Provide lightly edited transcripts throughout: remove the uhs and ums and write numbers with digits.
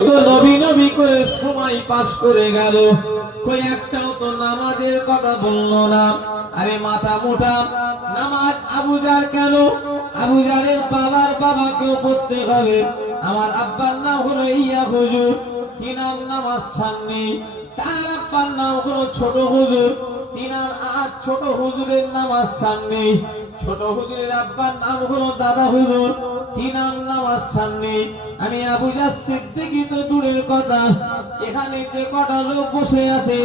নবী নবী করে সময় পাস করে গেল, কই একটাও তো নামাজের কথা বললো না। আরে মাথা মোটা, নামাজ আবুজার কেন? আবুজারের বাবার বাবাকেও পড়তে হবে। আমার আব্বার নাম হলো ইয়া হুজুর, তিনার নামাজ সামনে। তার আব্বার নাম হলো ছোট হুজুর, তিনার ছোট হুজুরের নামাজ সামনে। ছোট হুজুরের আব্বার নাম হলো দাদা হুজুর, তিনার নামাজ সামনে। আমি আবুজার সিদ্দিকী তো দূরের কথা, এখানে যে কটা লোক বসে আছে,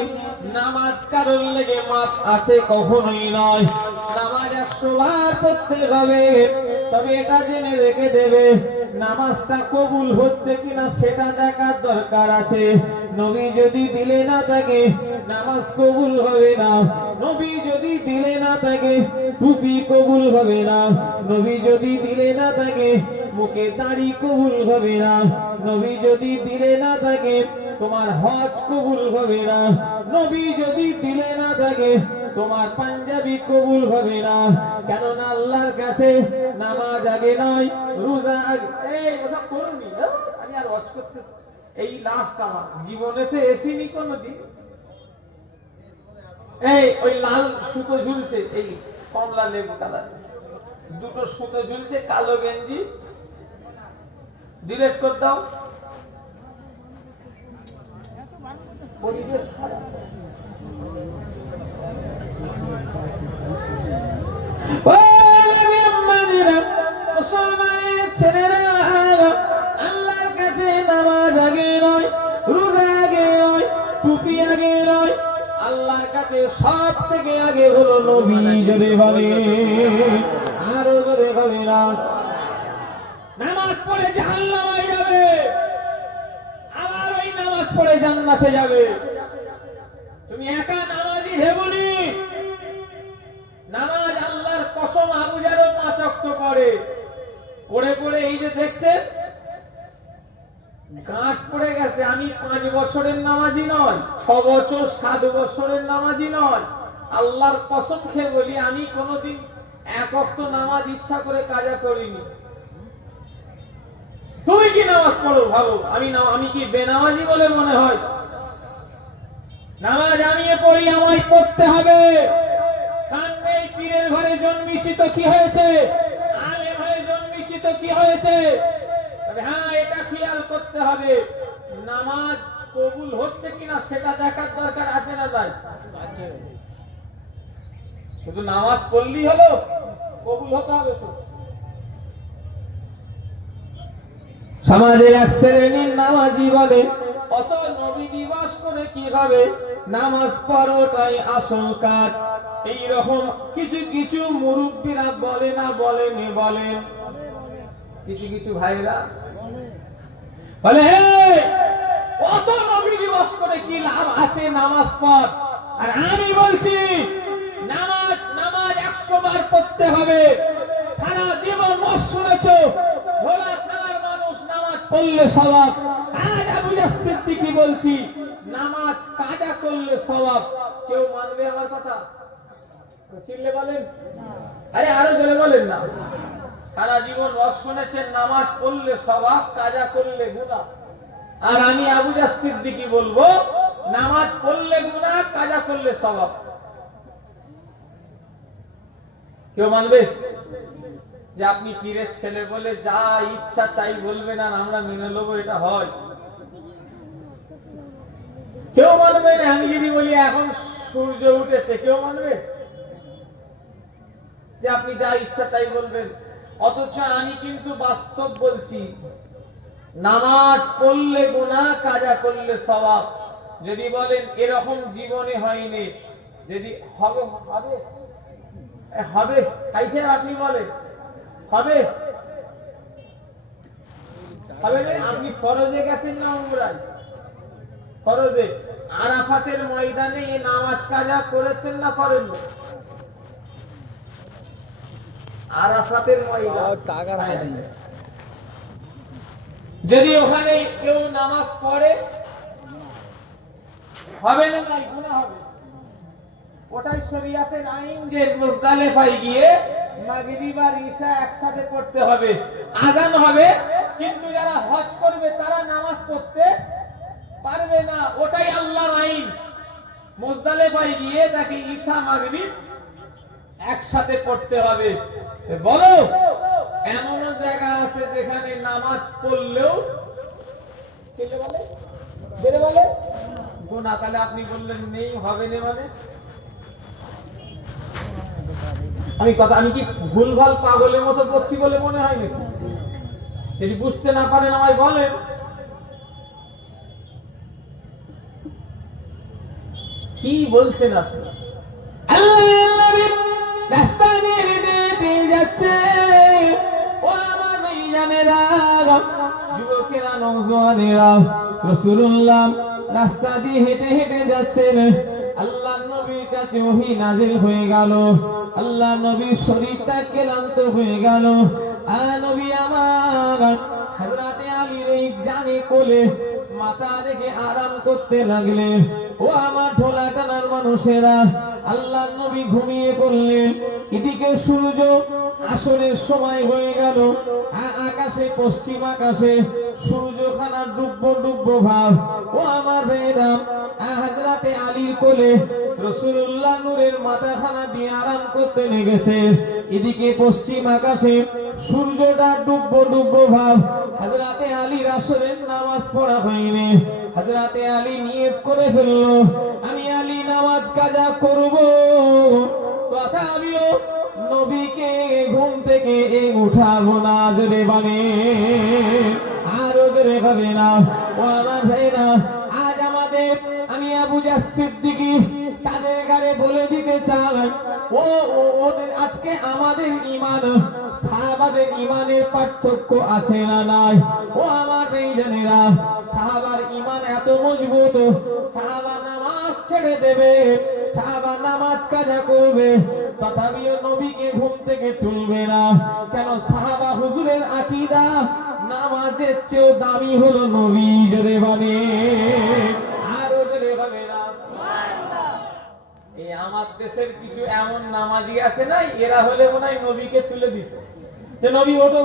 নামাজ কারোর লেগে মাপ আছে কখনোই নয়। নামাজ 100 বার পড়তে হবে, তবে এটা জেনে রেখে দেবে নামাজটা কবুল হচ্ছে কিনা সেটা দেখার দরকার আছে। নবী যদি দিলে না থাকে নামাজ কবুল হবে না। নবী যদি দিলে না থাকে টুপি কবুল হবে না। নবী যদি দিলে না থাকে মুখে দাড়ি কবুল হবে না। নবী যদি দিলে না থাকে তোমার হজ কবুল হবে না। নবী যদি দিলে না থাকে তোমার পাঞ্জাবি কবুল হবে না। কেননা আল্লাহর কাছে নামাজ আগে নয়, রোজা আগে। এই ওসব করুনি, আমি আর হজ করতে, এই লাস্ট আমার জীবনেতে এসিনি কোনোদিন। এই ওই লাল সুতো ঝুলছে, এই কমলা লেবু কালার দুটো সুতো ঝুলছে, কালো গেঞ্জি, ডিলেট করে দাও। পরিবেশ খারাপ। মুসলমানের ছেলেরা, আল্লাহর কাছে নামাজ আগে নয়, রোজা আগে নয়, টুপি আগে নয়, আল্লাহর কাছে সব থেকে আগে হলো নবী। জোরে বলে, আরো জোরে বলে না। নামাজ পড়ে জাহান্নামে যাবে, আবার ওই নামাজ পড়ে জান্নাতে যাবে। তুমি একা নামাজি ভেবনি। নামাজ আল্লাহর কসম, আবুজারও 5 ওয়াক্ত পড়ে, পড়ে পড়ে এই যে দেখছেন গাঁট পড়ে গেছে। আমি 5 বছরের নামাজি নয়, 6 বছর 7 বছরের নামাজি নয়। আল্লাহর কসম খেয়ে বলি, আমি কোনোদিন 1 ওয়াক্ত নামাজ ইচ্ছা করে কাজা করিনি। তুমি কি নামাজ পড়ো ভালো, আমি কি বেনামাজি বলে মনে হয়? নামাজ আমি পড়ি, আমায় পড়তে হবে। সামনে পীরের ঘরে জন্মেছি তো কি হয়েছে, আলেম হয়ে জন্মেছি তো কি হয়েছে? তবে হ্যাঁ, এটা খেয়াল করতে হবে নামাজ কবুল হচ্ছে কিনা সেটা দেখার দরকার আছে না নাই? শুধু নামাজ পড়লেই হলো? কবুল হতে হবে তো। সমাজের এক শ্রেণীর নামাজি বলে, অত নবী দিবস করে কি হবে, নামাজ পড়াটাই আসল কাজ। এইরকম কিছু কিছু মুরব্বীরা বলে না, বলেনি? বলেন কিছু কিছু ভাইরা বলে, অত নবী দিবস করে কি লাভ আছে, নামাজ পড়। আর আমি বলছি নামাজ 100 বার পড়তে হবে। সারা জীবন ওয়াজ শুনেছো, ভোলা থানার মানুষ নামাজ পড়লে সওয়াব। আজ আবুজার সিদ্দিকী বলছি, নামাজ কাজা করলে সওয়াব। কেউ মানবে আমার কথা? চিল্লে বলেন, আরে আরো জোরে বলেন না। সারা জীবন ওয়াজ শুনেছেন, নামাজ পড়লে সওয়াব, কাজা করলে গুনাহ। আর আমি আবুজার সিদ্দিকী বলবো, নামাজ পড়লে গুনাহ, কাজা করলে সওয়াব। কেউ মানবে? যে আপনি পীরের ছেলে বলে যা ইচ্ছা তাই বলবেন আর আমরা মেনে নেবো, এটা হয়? কেউ মানবে না। আমি যদি বলি এখন সূর্য উঠেছে, কেউ মানবে? যে আপনি যা ইচ্ছা তাই বলবেন। অথচ আমি কিন্তু বাস্তব বলছি, নামাজ পড়লে গুনাহ, কাজা করলে সওয়াব। যদি বলেন এরকম জীবনে হয়নি, যদি হবে হবে হবে, খাইছেন আপনি বলেন হবে হবে না? আপনি ফরজে গেছেন না উমরায়? ফরজে আরাফাতের ময়দানে এই নামাজ কাজা করেছেন না করেন? আরাফাতের ময়দানে যদি ওখানে কেউ নামাজ পড়ে, হবে না? নাই, গুনাহ হবে। ওটাই শরীয়তের আইন যে মুজদালিফায় গিয়ে মাগরিব আর ঈশা একসাথে পড়তে হবে, আজান হবে, কিন্তু যারা হজ করবে তারা নামাজ পড়তে পারবে না। ওটাই আল্লাহর আইন। মুজদালিফায় গিয়ে তাকে ঈশা মাগরিব একসাথে পড়তে হবে। বলো, এমন জায়গা আছে যেখানে নামাজ পড়লেও বলে গুনাহ? তাহলে আপনি বললেন নেই, হবে না মানে? আমি কি ভুলভাল পাগলের মতো করছি বলে মনে হয় নাকি? যদি বুঝতে না পারেন আমায় বলেন। কি বলছেন আপনি? রাস্তা দিয়ে হেঁটে যাচ্ছে, ও আমার ভাইজানেরা, যুবকেরা, নওজোয়ানেরা, রাসূলুল্লাহ রাস্তা দিয়ে হেঁটে হেঁটে যাচ্ছেন। আল্লাহর নবীর কাছে ওহী নাযিল হয়ে গেল। আল্লাহ নবীর শরীরটা ক্লান্ত হয়ে গেল। নবী আমার হযরতে আলীর এই জানে কোলে মাথা রেখে আরাম করতে লাগলেন। ও আমার ঢোলা টানার মানুষেরা, আল্লাহর নবী ঘুমিয়ে পড়লেন। এদিকে সূর্য আসরের সময় হয়ে গেল। আকাশে, পশ্চিম আকাশে সূর্যখানা ডুববো ডুববো ভাব। ও আমার ভাইরা, হযরতে আলীর কোলে রাসূলুল্লাহ নূরের মাথাখানা দিয়ে আরাম করতে লেগেছে। এদিকে পশ্চিম আকাশে সূর্যটা ডুববো ডুববো ভাব। হযরতে আলীর আসরের নামাজ পড়া হয়নি। হযরতে আলী নিয়ত করে ফেললো, আমি আলী নামাজ কাজা করব। কথা আমিও নবীকে ঘুম থেকে উঠাবো না। জোরে বলে, আরো জোরে হবে না। ও আমার ভাইরা, আজ আমাদের, আমি আবু জাহর সিদ্দিকী তাদের গায়ে বলে দিতে চাই, ওদের আজকে আমাদের ঈমান সাহাবাদের ঈমানের পার্থক্য আছে না নাই? ও আমার ভাইজানেরা, সাহাবার ঈমান এত মজবুত, সাহাবা নামাজ ছেড়ে দেবে, সাহাবা নামাজ কাজা করবে, তথাপিও নবীকে ঘুম থেকে তুলবে না। কেন? সাহাবা হুজুরের আকীদা নামাজের চেয়েও দামি হলো নবী। জোরে বলে, আরো জোরে বলে না। এই আমার দেশের কিছু এমন নামাজি আছে না, এরা হলে মনে হয় নবীকে তুলে দিত, যে নবী ওঠো,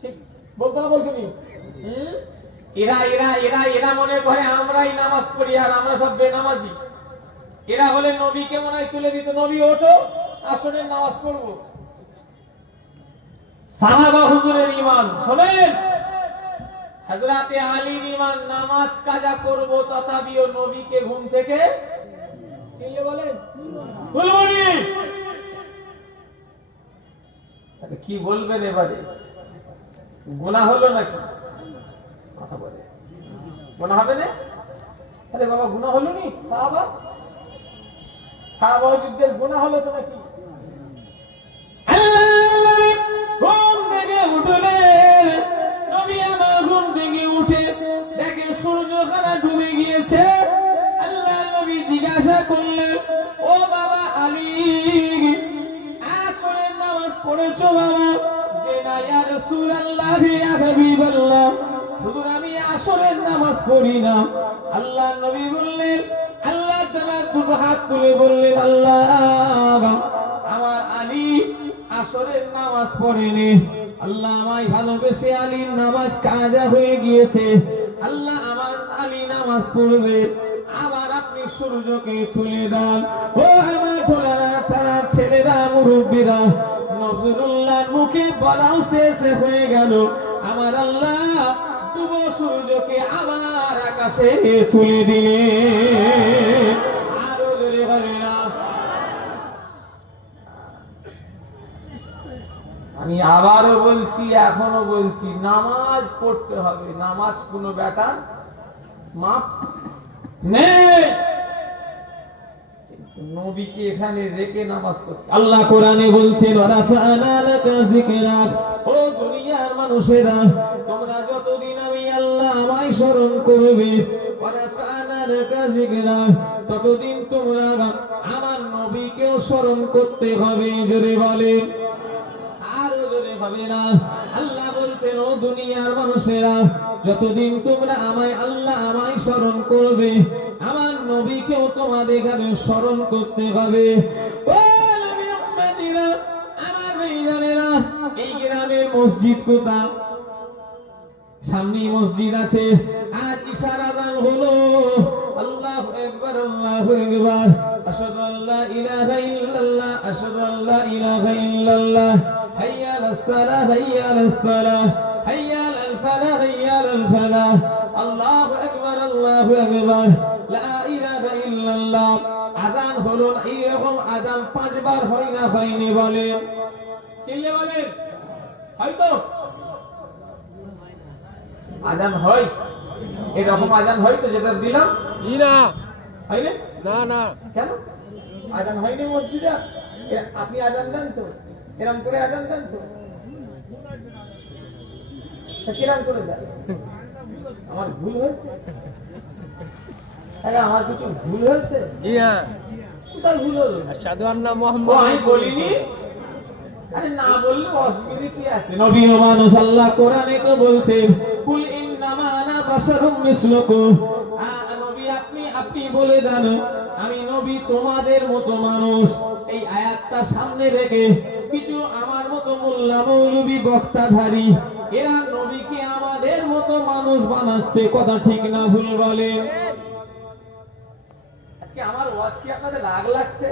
ঠিক বলতো না? বলতো নি? এরা এরা এরা এরা মনে করে আমরাই নামাজ পড়ি আর আমরা সব বেনামাজি। এরা হলে নবীকে মনে হয় তুলে দিত, নবী ওঠো, আসরের নামাজ পড়বো। সাহাবা হুজুরের ঈমান শোনেন, হযরতে আলীর ঈমান নামাজ কাজা করব, তথাপিও নবীকে ঘুম থেকে চিল্লে বলেন বলবনি। কি বলবেন এবারে? গুনাহ হলো নাকি? কথা বলে, গুনাহ হবে না? আরে বাবা, গুনাহ হলো নি? সাহাবা যুদ্ধের গুনাহ হলো তো নাকি? ঘুম থেকে উঠলেন নবী আমার, ঘুম থেকে উঠে দেখে সূর্যখানা ডুবে গিয়েছে। আল্লাহ নবী জিজ্ঞাসা করলেন, ও বাবা আলী, আসরের নামাজ পড়েছো বাবা? যে না ইয়া রাসূলুল্লাহ, ইয়া হাবিবাল্লাহ, হুজুর আমি আসরের নামাজ পড়ি না। আল্লাহ নবী বললেন, আল্লাহ তাআলা দুটো হাত তুলে বললেন, আল্লাহ আমার আলী আসরের নামাজ পড়েনি। আল্লাহ আমায় ভালোবেসে আলীর নামাজ কাজা হয়ে গিয়েছে। আল্লাহ আমার আলী নামাজ পড়বে, আবার আপনি সূর্যকে তুলে দেন। ও আমার ঢোলারা, তারা ছেলেরা, মুরব্বীরা, নজরুল্লাহর মুখে বলাও শেষ হয়ে গেল। আমার আল্লাহ ডুব সূর্যকে আবার আকাশে তুলে দিলে। আরো জোরে হবে না? আমি আবারও বলছি, এখনো বলছি, নামাজ পড়তে হবে। নামাজ কোনো ব্যাটার মাপ নেই। নবীকে এখানে রেখে নামাজ পড়তে, আল্লাহ কোরআনে বলছেন, ওয়ারাফা'না লাকা যিকরাক। ও দুনিয়ার মানুষেরা, তোমরা যতদিন আমি আল্লাহ আমায় স্মরণ করবে, ওয়ারাফা'না লাকা যিকরাক, ততদিন তোমরা আমার নবীকেও স্মরণ করতে হবে। জোরে বলে, আরো জোরে হবে না? আল্লাহ বলছেন, ও দুনিয়ার মানুষেরা, যতদিন তোমরা আল্লাহ আমায় স্মরণ করবে, আমার নবীকেও তোমাদের এখানে স্মরণ করতে হবে। ও নবী উম্মতি এই গ্রামের মসজিদ কোথায়? সামনে মসজিদ আছে। আর ইশার আযান হলো, আল্লাহু আকবার, আল্লাহু আকবার, আশহাদু আল্লা ইলাহা ইল্লাল্লাহ, আশহাদু আল্লা ইলাহা ইল্লাল্লাহ, হাইয়া আলাস সালাহ, হাইয়া আলাস সালাহ, হাইয়া আলাল ফালাহ, হাইয়া আলাল ফালাহ, আল্লাহু আকবার, আল্লাহু আকবার, লা ইলাহা ইল্লাল্লাহ। আযান হলো। এইরকম আযান 5 বার হয় না হয়নি বলেন? চিল্লে বলেন, হয়তো আযান হয়? এরকম আযান হয় তো যেটা দিলাম? না হয়নি? না না কেন আযান হয়নি মসজিদে? আপনি আযান দেন তো, এরকম করে আযান দেন তো? কিরকম করে দেন? আমার ভুল হয়েছে? আমার কিছু ভুল হয়েছে? জি হ্যাঁ। কোথায় ভুল হলো? আশহাদু আন্না ও, মুহাম্মাদ আমি বলিনি। আরে না বললে অসুবিধা কি আছে? নবী ও মানুষ, আল্লাহ কোরআনে তো বলছেন, কুল ইন্নামা আনা বাশারুম মিসলুকুম। নবী আপনি বলে দেন, আমি নবী তোমাদের মতো মানুষ। এই আয়াতটা সামনে রেখে কিছু আমার মতো মোল্লা মৌলবী বক্তাধারী এরা নবীকে আমাদের মতো মানুষ বানাচ্ছে। কথা ঠিক না ভুল বলেন? আজকে আমার ওয়াজ কি আপনাদের রাগ লাগছে?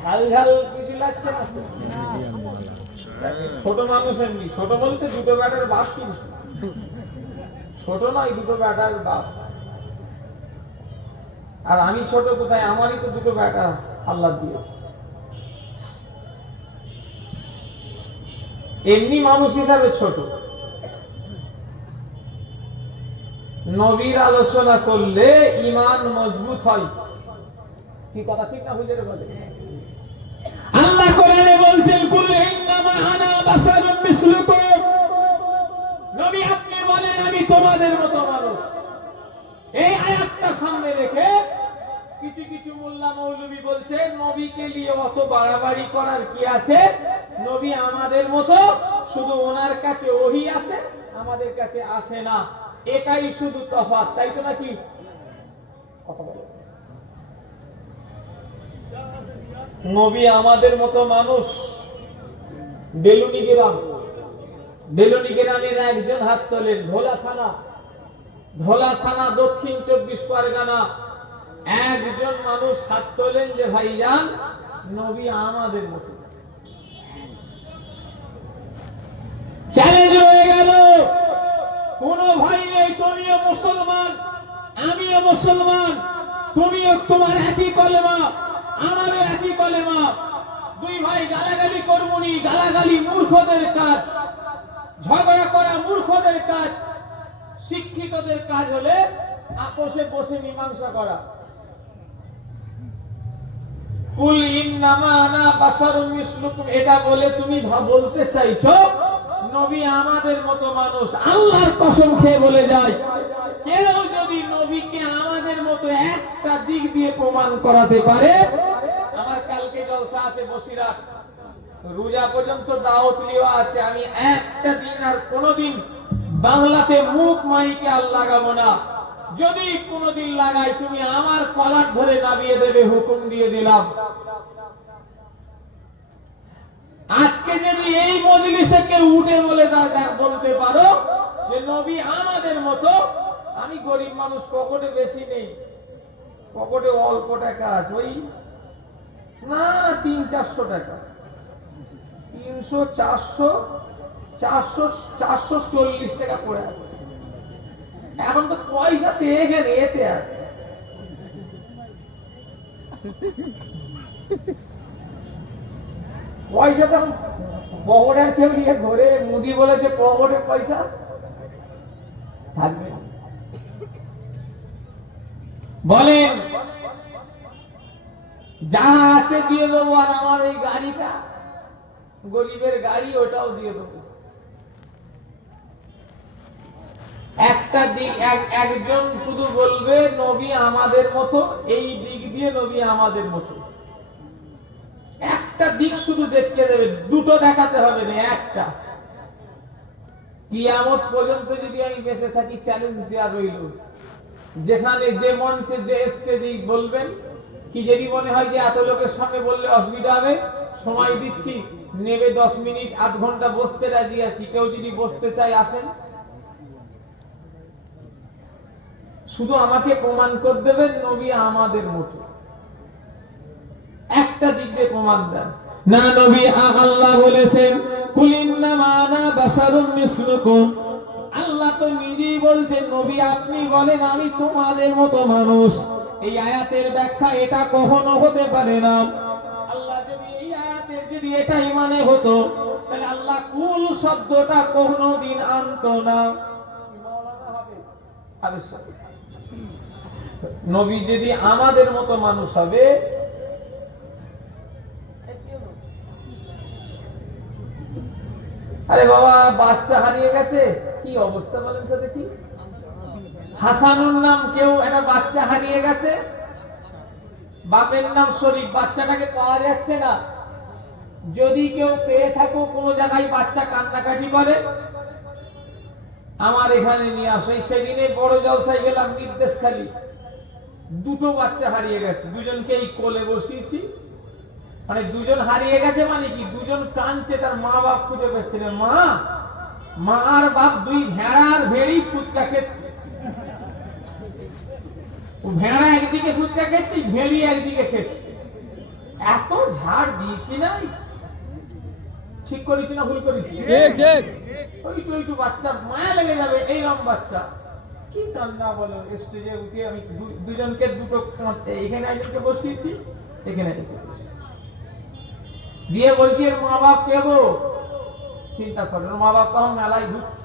ঝাল ঝাল কিছু লাগছে না? ছোট মানুষ এমনি, ছোট বলতে দুটো ব্যাটার বাপ, কিন্তু ছোট নয়, দুটো ব্যাটার বাপ। আর আমি ছোট কোথায়? আমারই তো দুটো ব্যাটা আল্লাহ দিয়েছে। এমনি মানুষ হিসাবে ছোট। নবীর আলোচনা করলে ঈমান মজবুত হয়। কি কথা ঠিক না ভুলের বলে? আল্লাহ কোরআনে বলছেন, কুল ইন্নামা আনা বাশারুম মিসলুকুম। নবী আপনি বলেন আমি তোমাদের মতো মানুষ। এই আয়াতটা সামনে রেখে কিছু কিছু মোল্লা মৌলবী বলছে নবীকে নিয়ে অত বাড়াবাড়ি করার কি আছে? নবী আমাদের মতো, শুধু ওনার কাছে ওহী আসে, আমাদের কাছে আসে না, এটাই শুধু তফাৎ। তাই তো নাকি? কথা বলে, নবী আমাদের মতো মানুষ। বেলুনি গ্রামের একজন হাত তোলেন। ধোলা থানা দক্ষিণ 24 পরগনা একজন মানুষ হাত তোলেন যে ভাইজান নবী আমাদের মতো। চ্যালেঞ্জ হয়ে গেল। কোন ভাই নেই, তুমিও মুসলমান, আমিও মুসলমান, তুমিও, তোমার একই কলেমা, আমারও একই কলেমা। দুই ভাই গালাগালি করবনি। গালাগালি মূর্খদের কাজ, ঝগড়া করা মূর্খদের কাজ। শিক্ষিতদের কাজ হলে আপোষে বসে মীমাংসা করা। কুল ইন্নামা আনা বাশারুম মিসলুকুম, এটা বলে তুমি বলতে চাইছো নবী আমাদের মতো মানুষ। আল্লাহর কসম খেয়ে বলে যায়, কেউ যদি নবীকে আমাদের মতো একটা দিক দিয়ে প্রমাণ করাতে পারে। আমার কালকে জলসা আছে বসিরহাট, রোজা পর্যন্ত দাওয়াত লিওয়া আছে। আমি একটা দিন আর কোনদিন বাংলাতে মুখ মাইকে আর লাগাবো না। যদি কোনদিন লাগাই তুমি আমার কলার ধরে নামিয়ে দেবে, হুকুম দিয়ে দিলাম। আজকে যদি এই মজলিসে কেউ উঠে বলতে পারো যে নবী আমাদের মতো, আমি গরিব মানুষ, পকেটে বেশি নেই, পকেটে অল্প টাকা আছে, ওই না 300-400 টাকা, 300-440 টাকা পড়ে আছে। এখন তো পয়সাতে এখানে এতে আছে। পয়সা তো পকেটের কেউ নিয়ে ঘরে, মুদি বলেছে পকেটে পয়সা থাকবে। বলেন যা আছে দিয়ে দেবো, আর আমার এই গাড়িটা গরিবের গাড়ি, ওটাও দিয়ে দেবো। একটা দিক, একজন শুধু বলবে নবী আমাদের মতো, এই দিক দিয়ে নবী আমাদের মতো। একটা দিক শুধু দেখতে দেবে, দুটো দেখাতে হবে না, একটা। কিয়ামত পর্যন্ত যদি আমি বেঁচে থাকি, চ্যালেঞ্জ দেওয়া রইল, যেখানে যে মঞ্চে যে স্টেজেই বলবেন, কি যদি মনে হয় যে এত লোকের সামনে বললে অসুবিধা হবে, সময় দিচ্ছি, নেবে 10 মিনিট, আধ ঘন্টা বসতে রাজি আছি, কেউ যদি বসতে চায় আসেন। শুধু আমাকে প্রমাণ করে দেবেন নবী আমাদের মতো, একটা দিক দিয়ে প্রমাণ দেন না। নবী আল্লাহ বলেছেন কুল ইন্নামা আনা বাশারুম মিসলুকুম, আল্লাহ তো নিজেই বলছেন নবী আপনি বলেন আমি তোমাদের মতো মানুষ। এই আয়াতের ব্যাখ্যা এটা কখনো হতে পারে না। আল্লাহ যদি এই আয়াতের যদি এটাই মানে হতো তাহলে আল্লাহ কুল শব্দটা কোনোদিন আনতো না। নবী যদি আমাদের মতো মানুষ হবে, আরে বাবা বাচ্চা হারিয়ে গেছে, কি অবস্থা বলেন তো দেখি। হাসানুর নাম কেউ একটা বাচ্চা হারিয়ে গেছে, বাপের নাম শরীফ, বাচ্চাটাকে পাওয়া যাচ্ছে না। যদি কেউ পেয়ে থাকো কোনো জায়গায় বাচ্চা কান্নাকাটি করে, আমার এখানে নিয়ে আসো। সেদিনে বড় জলসায় গেলাম নির্দেশখালি, দুটো বাচ্চা হারিয়ে গেছে, দুজনকে এই কোলে বসিয়েছি। মানে দুজন হারিয়ে গেছে মানে কি, দুজন কাঁদছে, তার মা বাপ খুঁজে পাচ্ছে না। মা আর বাপ দুই ভেড়ার ভেড়ি ফুচকা খেচ্ছে। ভেড়া একদিকে ফুচকা খেচ্ছে, ভেড়ি একদিকে খেচ্ছে। এত ঝাড় দিয়েছি না, ঠিক করেছি না ভুল করেছি? ওইটু বাচ্চা মায়া লেগে যাবে, এইরকম বাচ্চা কি কান্না বলো। স্টেজে উঠে আমি দুজনকে দুটো এখানে একজনকে বসিয়েছি, এখানে দিয়ে বলছি এর মা বাপ কে গো? চিন্তা করেন, মা বাপ তখন মেলায় ঘুরছে।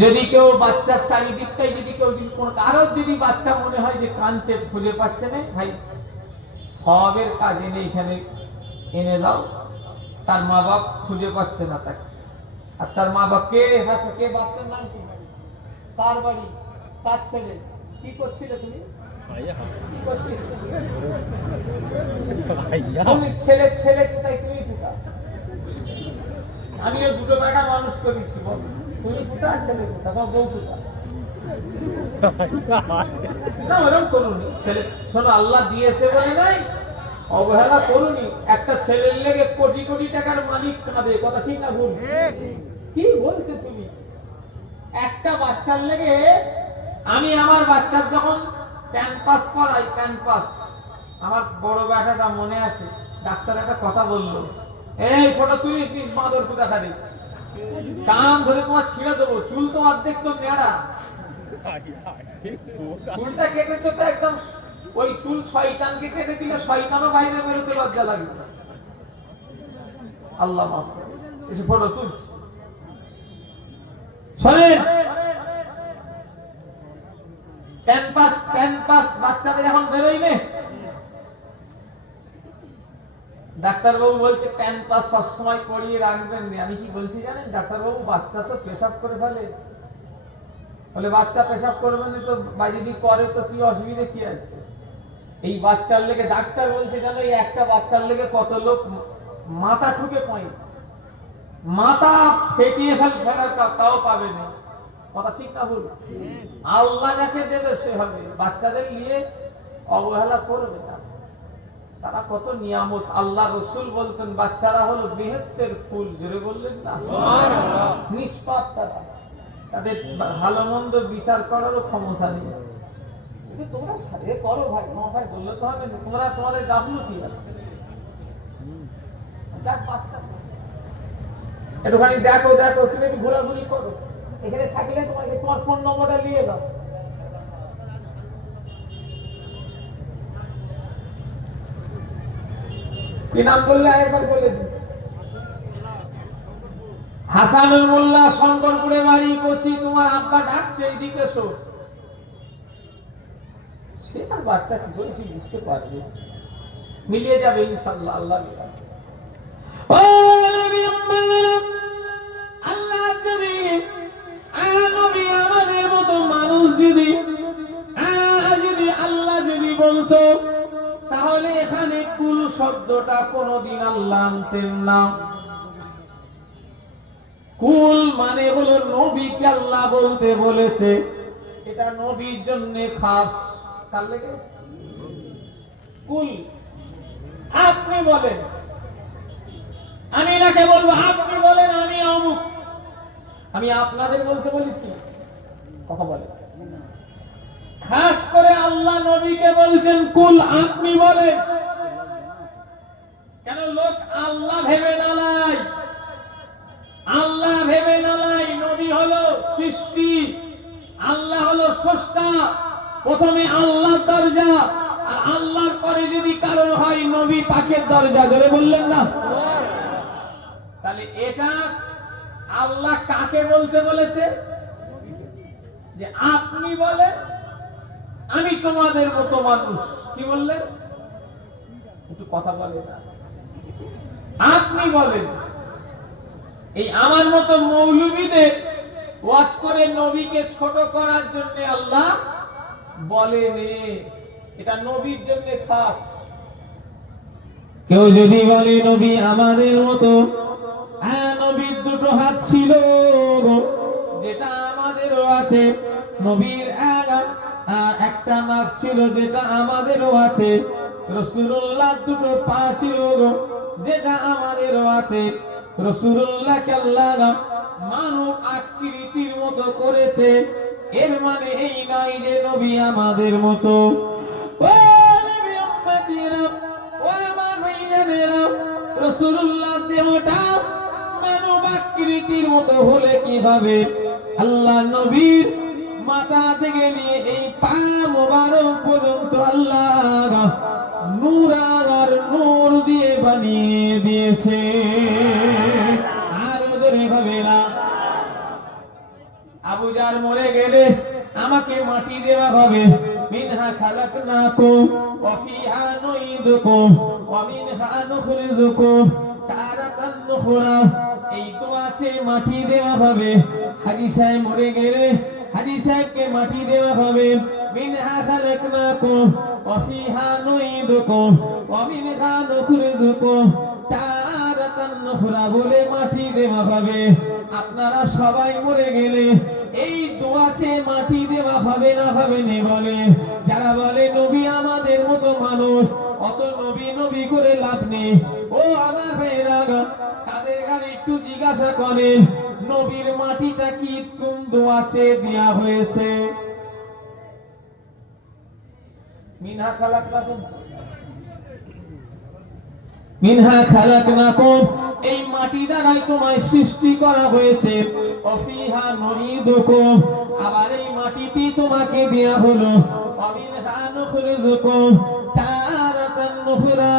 যদি কেউ বাচ্চার চারিদিকটাই যদি কেউ কারো যদি বাচ্চা মনে হয় যে কাঁদছে খুঁজে পাচ্ছে না, ভাই সবের কাজ এনে এখানে এনে দাও। তার মা বাপ খুঁজে পাচ্ছে না তাকে, আর তার মা বাপ কে, কে বাচ্চার নাম কি, তার বাড়ি, তার ছেলে, কি করছিলে তুমি? ছেলে ছেলে কোথায়, তুমি কোথা? আমিও দুটো বেটা মানুষ করেছি, বল তুমি কোথা, ছেলে কোথা, তোমার বউ কোথা? না ওরকম করুনি। ছেলে শোনো, আল্লাহ দিয়েছে বলে নাই, অবহেলা করুনি। একটা ছেলের লেগে কোটি কোটি টাকার মালিক কাঁদে, কথা ঠিক না ভুল? কি বলছে তুমি? একটা বাচ্চার লেগে আমি আমার বাচ্চার যখন প্যাম্পাস পরাই, প্যাম্পাস, আমার বড় বেটাটা মনে আছে, ডাক্তার একটা কথা বললো, এই ফটো তুলিস নিস বাঁদর কোথা খালি, কান ধরে তোমার ছিঁড়ে দেবো, চুল তো অর্ধেক তো নেড়া, চুলটা কেটেছো তো একদম, ওই চুল শয়তানকে কেটে দিলে শয়তানও বাইরে বেরোতে লজ্জা লাগবে। আল্লাহ মাফ করে, এসে ফটো তুলছি। শোনেন, প্যাম্পাস বাচ্চাদের এখন বেরোই নে, ডাক্তারবাবু বলছে প্যাম্পাস সবসময় পরিয়ে রাখবেন। আমি কি বলছি জানেন, ডাক্তারবাবু বাচ্চা তো পেশাব করে ফেলে, বলে বাচ্চা পেশাব করবেন তো, যদি করে তো কি অসুবিধা কি আছে? এই বাচ্চার লেগে ডাক্তার বলছে জানো, এই একটা বাচ্চার লেগে কত লোক মাথা ঠুকে পয়, মাথা ফেটিয়ে ফেলার তাও পাবে না, কথা ঠিক না ভুল? আল্লাহ যাকে দেবে সে হবে। বাচ্চাদের নিয়ে অবহেলা করবে না, তারা কত নিয়ামত। আল্লাহ রসুল বলতেন বাচ্চারা হলো বেহেশতের ফুল, জোরে বললেন না? নিষ্পাপ তারা, তাদের ভালো মন্দ বিচার করারও ক্ষমতা নেই। তোমরা সারে করো ভাই, ভাই বললে তো হবে না, তোমরা তোমাদের গাফলতি আছে। বাচ্চা একটুখানি দেখো, তুমি একটু ঘোরাঘুরি করো, এখানে থাকলে তোমাকে তোমার ফোন নম্বরটা নিয়ে দাও। কি নাম বললে আরেকবার বলে দিন। হাসানুল মোল্লা, শঙ্করপুরে বাড়ি, কচি, তোমার আব্বা ডাকছে এইদিকে এসো। সে তার বাচ্চা কি বলছি বুঝতে পারবে, মিলিয়ে যাবে ইনশাআল্লাহ। আল্লাহ আল্লাহ যদি আমাদের মতো মানুষ যদি আল্লাহ যদি বলতো, তাহলে এখানে কুল শব্দটা কোনদিন আল্লাহ আনতেন না। কুল মানে হলো নবীকে আল্লাহ বলতে বলেছে, এটা নবীর জন্য খাস। কার লেগে কুল? আপনি বলেন, আমি এনাকে বলবো আপনি বলেন আমি অমুক। আমি আপনাদের বলতে বলেছি? কথা বলে। খাস করে আল্লাহ নবীকে বলছেন কুল, আপনি বলেন। কেন লোক আল্লাহ ভেবে নালাই, আল্লাহ ভেবে নালাই। নবী হলো সৃষ্টি, আল্লাহ হলো স্রষ্টা। প্রথমে আল্লাহর দরজা, আর আল্লাহর পরে যদি কারণ হয় নবী পাকের দরজা। ধরে বললেন না? তাহলে এটা আল্লাহ কাকে বলতে বলেছে? যে আপনি বলেন আমি তোমাদের মতো মানুষ। কি বললেন? একটু কথা বলে না। আপনি বলেন। এই আমার মতো মৌলবীদের ওয়াজ করে নবীকে ছোট করার জন্য আল্লাহ বলেনি, এটা নবীর জন্য খাস। কেউ যদি বলে নবী আমাদের মতো, হ্যাঁ নবীর দুটো হাত ছিল যেটা আমাদেরও আছে, নবীর একটা নাক ছিল যেটা আমাদেরও আছে, রাসূলুল্লাহ দুটো পা ছিল যেটা আমাদেরও আছে। রাসূলুল্লাহকে আল্লাহ মানব আকৃতির মতো করেছে, এর মানে এই নয় যে নবী আমাদের মতো। ও নবী উম্মতিরা, ও আমার ভাইয়েরা, রাসূলুল্লাহ দেহটা মানব আকৃতির মতো হলে কি হবে? আল্লাহ নবীর মাথা থেকে নিয়ে এই পা মোবারক পর্যন্ত আল্লাহ নূর আর নূর দিয়ে বানিয়ে দিয়েছে। আর ওদের হবে না। আবু জার মরে গেলে আমাকে মাটি দেওয়া হবে। মিনহা খালাকনাকুম ওয়া ফিহা নুঈদুকুম ওয়া মিনহা নুখরিজুকুম তারাতান নুখরা। এই তো আছে মাটি দেওয়া হবে। হাজী সাহেব মরে গেলে হাজী সাহেবকে মাটি দেওয়া হবে। মিনহা খালাকনাকুম ওয়া ফিহা নুঈদুকুম ওয়া মিনহা নুখরিজুকুম তারাতান নুখরা বলে মাটি দেওয়া হবে। আপনারা সবাই মরে গেলে এই দোয়াছে মাটি দেওয়া হবে না হবে না বলে। যারা বলে নবী আমাদের মতো মানুষ, অত নবী নবী করে লাভ নেই। ও আমার ভাইরা, তাদের গানে একটু জিজ্ঞাসা করে নবীর মাটিটা কি কোন দোয়াছে দেয়া হয়েছে? মিনহা খালাকনাকুম, মিনহা খালাকনাকুম, এই মাটি দ্বারাই তোমায় সৃষ্টি করা হয়েছে। অফিহা নুঈদুকুম, আবার এই মাটিতে তোমাকে দেয়া হলো। অমিনহা নুখরিজুকুম তারাতান নুখরা,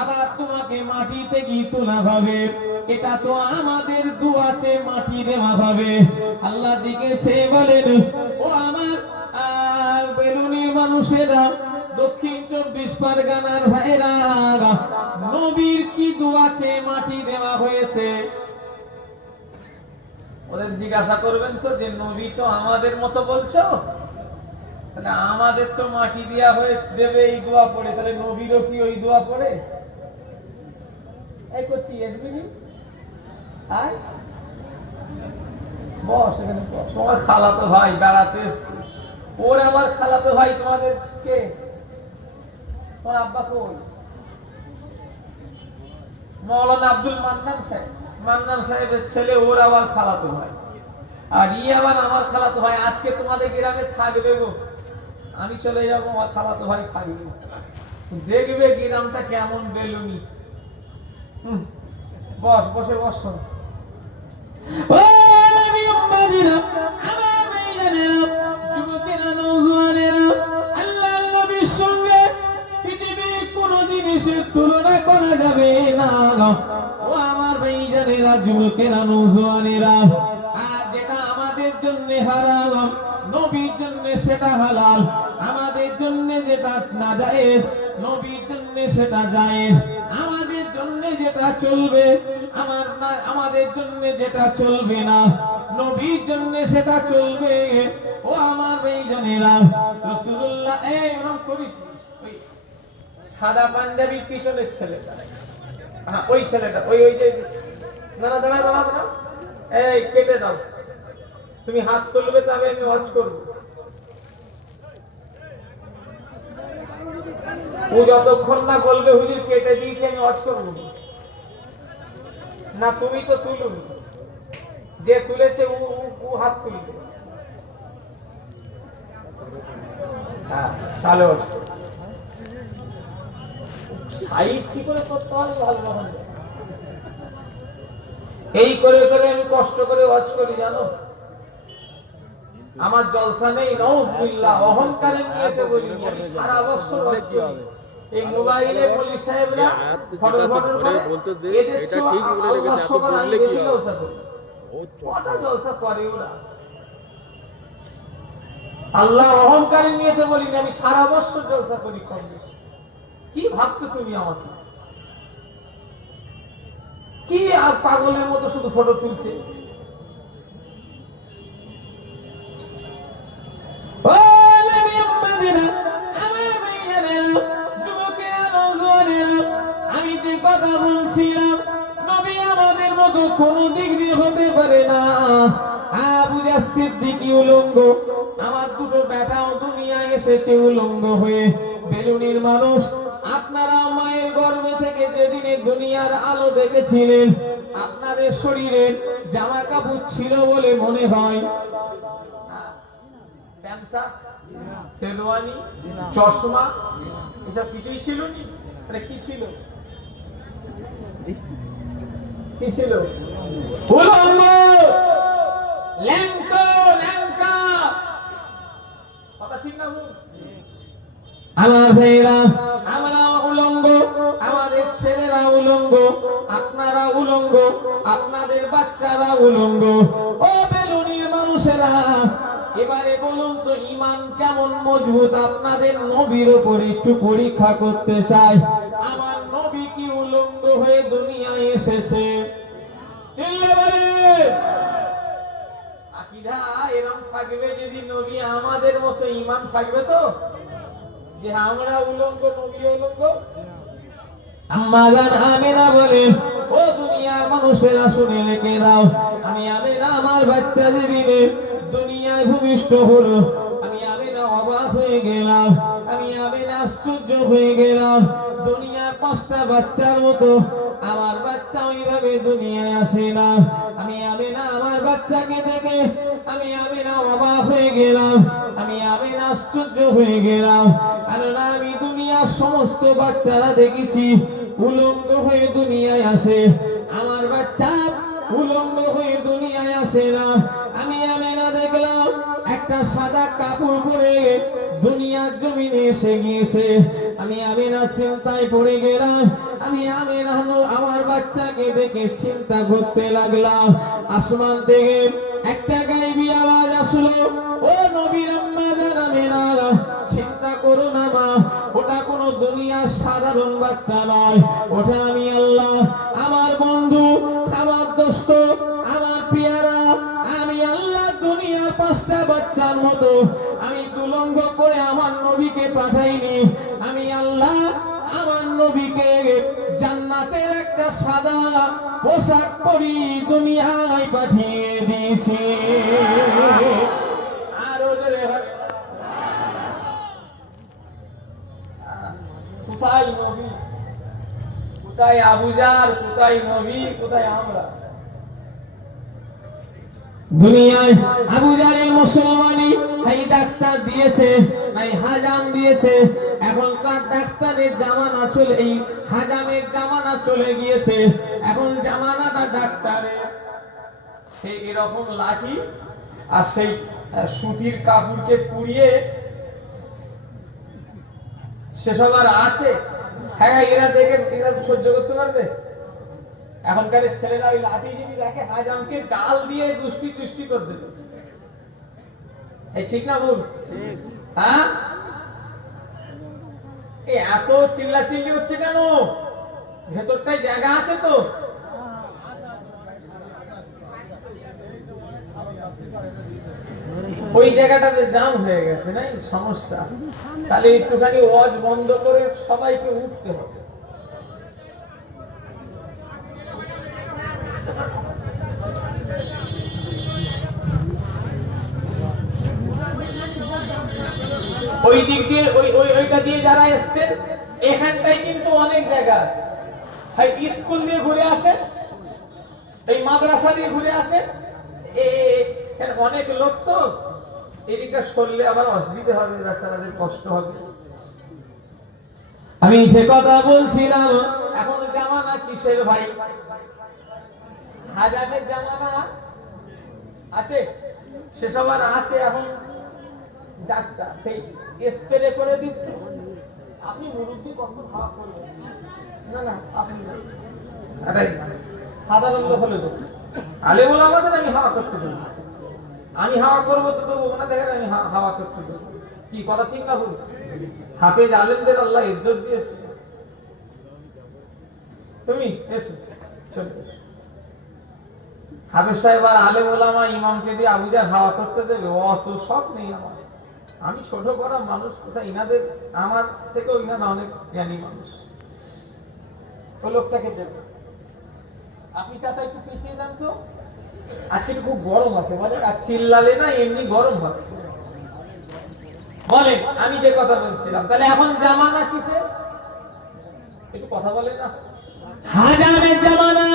আবার তোমাকে মাটি থেকে তোলা হবে। এটা তো আমাদের দোয়াছে মাটি দেওয়া হবে। আল্লাহ দিকেছে বলেন, ও আমার বেলুনির মানুষেরা, দক্ষিণ 24 পরগনার ভাইরা, নবীর কি দোয়াছে মাটি দেওয়া হয়েছে? ওদের জিজ্ঞাসা করবেন তো যে নবী তো আমাদের মতো বলছো, তাহলে আমাদের তো মাটি দেওয়া হয়ে দেবে এই দোয়া পড়ে, তাহলে নবীরও কি ওই দোয়া পড়ে? এই করছি এসবিনি আয় বস, এখানে বস। তোমার খালাতো ভাই বেড়াতে এসছে। ওর আমার খালাতো ভাই তোমাদের কে? তোমার আব্বা কই? মৌলানা আব্দুল মান্নান সাহেব, মান্নান সাহেবের ছেলে, ওর আবার খালাতো ভাই। আর ই আবার আমার খালাতো ভাই। আজকে তোমাদের গ্রামে থাকবে গো, আমি চলে যাবো, আমার খালাতো ভাই থাকবে। দেখবে গ্রামটা কেমন বেলুনি। বস, বসে বস। ও নবী উম্মতিরা, আমার ভাইয়েরা, যুবকেরা, নওজোয়ানেরা, আল্লাহর নবীর সঙ্গে পৃথিবীর কোন জিনিসের তুলনা করা যাবে না। ও আমার ভাইয়েরা, যুবকেরা, নওজোয়ানেরা, আর যেটা আমাদের জন্য হারাম নবীর জন্য সেটা হালাল। আমাদের জন্য যেটা নাজায়েজ নবীর জন্য সেটা জায়েজ। আমাদের জন্য যেটা চলবে আমাদের জন্য যেটা চলবে না নবীর জন্য সেটা চলবে। ও আমার ভাইজানেরা, রাসূলুল্লাহ এই ওরকম করিস, ওই সাদা পাঞ্জাবির পিছনের ছেলেটা, হ্যাঁ ওই ছেলেটা, ওই ওই যে দাঁড়া দাঁড়া দাঁড়া দাঁড়া, এই কেটে দাও। তুমি হাত তুলবে তবে আমি ওয়াজ করবো। ও যতক্ষণ না বলবে হুজুর কেটে দিয়েছে আমি ওয়াজ করব না, তুমি তো তুলুন, যে তুলেছে ও হাত তুলবে, হ্যাঁ তাহলে সাইজ কি করে করতে হয় ভালো রকম। এই করে করে আমি কষ্ট করে ওয়াজ করি জানো, আমার জলসা নেই নাউজুবিল্লাহ, অহংকারের নিয়েতে বলি আমি সারা বছর ওয়াজ করি। এই মোবাইলে বলি সাহেবরা ফটো করে বলতে যে এটা ঠিক বলে গেছে, এত বললে কি হবে, ও কটা জলসা করে ওরা। আল্লাহ অহংকারের নিয়েতে বলি না, আমি সারা বছর জলসা করি কম বেশি। কি ভাবছো তুমি আমাকে? কি আর পাগলের মতো শুধু ফটো তুলছে। আমি যে কথা বলছিলাম নবী আমাদের মতো কোন দিক দিয়ে হতে পারে না। আবু জাহল সিদ্দিকী উলঙ্গ, আমার দুটো বেটাও দুনিয়ায় এসেছে উলঙ্গ হয়ে। বেলুনির মানুষ, আপনারা মায়ের গর্ভে থেকে যেদিনে দুনিয়ার আলো দেখেছিলেন, আপনাদের শরীরে জামা কাপড় ছিল বলে মনে হয়? শেরওয়ানি, চশমা এসব কিছুই ছিল নি? কি ছিল? কি ছিল? উলঙ্গ, ল্যাংটো, ল্যাংকা, কথা ঠিক না? আমার ভাইরা, আমরা উলঙ্গ, আমাদের ছেলেরা উলঙ্গ, আপনারা উলঙ্গ, আপনাদের বাচ্চারা উলঙ্গ। ও বেলুনির মানুষেরা, এবারে বলুন তো ঈমান কেমন মজবুত? আপনাদের নবীর উপর একটু পরীক্ষা করতে চাই। আমার নবী কি উলঙ্গ হয়ে দুনিয়ায় এসেছে? আকীদা এরকম থাকবে যদি নবী আমাদের মতো ঈমান থাকবে তো, যে আমরা উলঙ্গ নবী উলঙ্গ। আম্মা জান আমিনা বলেন, ও দুনিয়ার মানুষেরা শুনে রেখে দাও, আমি আমিনা আমার বাচ্চা যেদিনে দুনিয়ায় ভূমিষ্ঠ হলো, আমি আমিনা অবাক হয়ে গেলাম, আমি আমিনা আশ্চর্য হয়ে গেলাম। দুনিয়ার 5টা বাচ্চার মতো আমার বাচ্চা ওইভাবে দুনিয়ায় আসে না। আমি আমিনা আমার বাচ্চাকে দেখে আমি আমিনা অবাক হয়ে গেলাম, আমি আমিনা আশ্চর্য হয়ে গেলাম। কারণ আমি দুনিয়ার সমস্ত বাচ্চারা দেখেছি উলঙ্গ হয়ে দুনিয়ায় আসে, আমার বাচ্চা উলঙ্গ হয়ে দুনিয়ায় আসে না। আমি আমিনা দেখলাম একটা সাদা কাপড় পরে দুনিয়ার জমিনে এসে গিয়েছে। আমি আমিনা চিন্তায় পড়ে গেলাম, আমি আমিনা আমার বাচ্চাকে দেখে চিন্তা করতে লাগলাম। আসমান থেকে একটা গায়েবী আওয়াজ আসলো, ও নবীর আম্মা জান আমিনা, চিন্তা করো না মা, ওটা কোনো দুনিয়ার সাধারণ বাচ্চা নয়, ওটা আমি আল্লাহ, আমার বন্ধু, আমার দোস্ত, আমার পিয়ারা, আমি আল্লাহ দুনিয়ার 5টা বাচ্চার মতো আমি উলঙ্গ করে আমার নবীকে পাঠাইনি। আমি আল্লাহ আমার নবীকে জান্নাতের একটা সাদা পোশাক পরি দুনিয়ায় পাঠিয়ে দিয়েছি। কোথায় নবী, কোথায় আবু জাহল, কোথায় নবী, কোথায় আমরা? দুনিয়ায় আবু জাহল মুসলমানি এই ডাক্তার দিয়েছে, নাই হাজাম দিয়েছে। এখনকার ডাক্তারের জামানা চলে, এই হাজামের জামানা চলে গিয়েছে। এখন জামানাটা ডাক্তারের। সেই এরকম লাঠি আর সেই সুতির কাপড়কে পুড়িয়ে সেসব আর আছে? হ্যাঁ, এরা দেখে এরা সহ্য করতে পারবে? এখনকার ছেলেরা ওই লাঠি যদি দেখে হাজামকে গাল দিয়ে দুষ্টি চুষ্টি করে দেবে। এই ঠিক না ভুল? হ্যাঁ, এত চিল্লাচিল্লি হচ্ছে কেন? ভেতরটাই জায়গা আছে তো? ওই জায়গাটাতে জাম হয়ে গেছে, না সমস্যা। তাহলে একটুখানি ওয়াজ বন্ধ করে সবাইকে উঠতে হবে। ওই দিক দিয়ে ওইটা দিয়ে যারা এসছেন এখানটাই কিন্তু অনেক জায়গা আছে, হয় স্কুল দিয়ে ঘুরে আসেন, এই মাদ্রাসা দিয়ে ঘুরে আসেন, অনেক লোক তো এদিকটা সরলে আবার অসুবিধা হবে, রাস্তাদের কষ্ট হবে। আমি সে কথা বলছিলাম, এখন জামানা কিসের ভাই? হাজারের জামানা আছে, সেসব আর আছে। এখন ডাক্তার সেই স্প্রে করে দিচ্ছে, আপনি মুরুব্বি কত ভাব করবেন না, না আপনি সাধারণ লোক হলে তো আলে বলে আমাদের আমি হাওয়া করতে দেবো, আমি হাওয়া করবো তো তবু ওনা দেখেন আমি হাওয়া করতে দেবো, কি কথা ঠিক না ভুল? হাফেজ আলেমদের আল্লাহ ইজ্জত দিয়েছে। তুমি এসো, চলে এসো। হাফেজ সাহেব আর আলেম ওলামা ইমামকে দিয়ে আবুজার হাওয়া করতে দেবে, অত সব নেই আমার। আমি ছোট করা মানুষ, কোথায় ইনাদের, আমার থেকেও ইনারা অনেক জ্ঞানী মানুষ। ওই লোকটাকে দেবে। আপনি চাচা একটু পিছিয়ে যান তো, আজকে একটু খুব গরম আছে বলে, আর চিল্লালে না এমনি গরম হবে। বলেন আমি যে কথা বলছিলাম, তাহলে এখন জামানা কিসে? একটু কথা বলে না। হাজামের জামানা,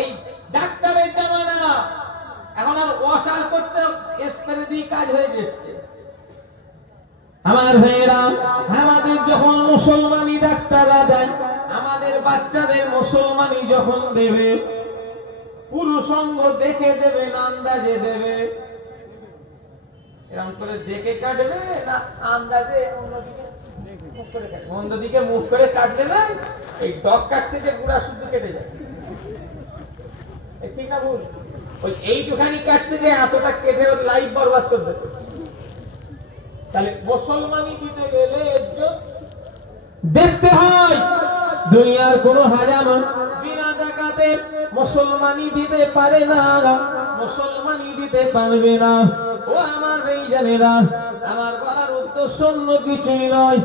এই ডাক্তারের জামানা। এখন আর ওয়াশার করতে স্প্রে দিয়ে কাজ হয়ে যাচ্ছে। আমার ভাইয়েরা, আমাদের যখন মুসলমানি ডাক্তাররা দেয়, আমাদের বাচ্চাদের মুসলমানি যখন দেবে, পুরুষ অঙ্গ দেখে দেবে না আন্দাজে দেবে? এরকম করে দেখে কাটবে না আন্দাজে অন্যদিকে মুখ করে কাটলে না, এই ডগ কাটতে যে গুড়া শুদ্ধ কেটে যায়, ঠিক না ভুল? ওই এইটুখানি কাটতে যে এতটা কেটে ওর লাইফ বরবাদ করে দেবে। তাহলে মুসলমানি দিতে গেলে দেখতে হয়। দুনিয়ার কোন হাজাম বিনা জাকাতে মুসলমানি দিতে পারে না, মুসলমানি দিতে পারবে না। ও আমার ভাইজানেরা, আমার বলার উদ্দেশ্য অন্য কিছুই নয়,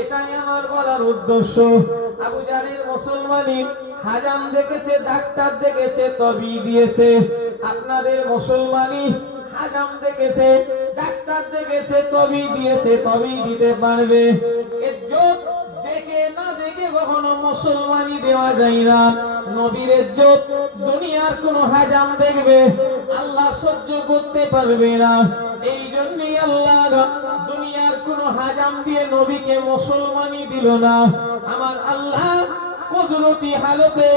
এটাই আমার বলার উদ্দেশ্য। আবু জাহেলের মুসলমানি হাজাম দেখেছে, ডাক্তার দেখেছে, তবি দিয়েছে। আপনাদের মুসলমানি হাজাম দেখেছে, ডাক্তার দেখেছে, তবি দিয়েছে, তবি দিতে পারবে। ইজ্জত দেখে না দেখে কখনো মুসলমানি দেওয়া যায় না। নবীর ইজ্জত দুনিয়ার কোন হাজাম দেখবে আল্লাহ সহ্য করতে পারবে না। এই জন্যই আল্লাহ দুনিয়ার কোন হাজাম দিয়ে নবীকে মুসলমানি দিল না। আমার আল্লাহ কুদরতি হালতে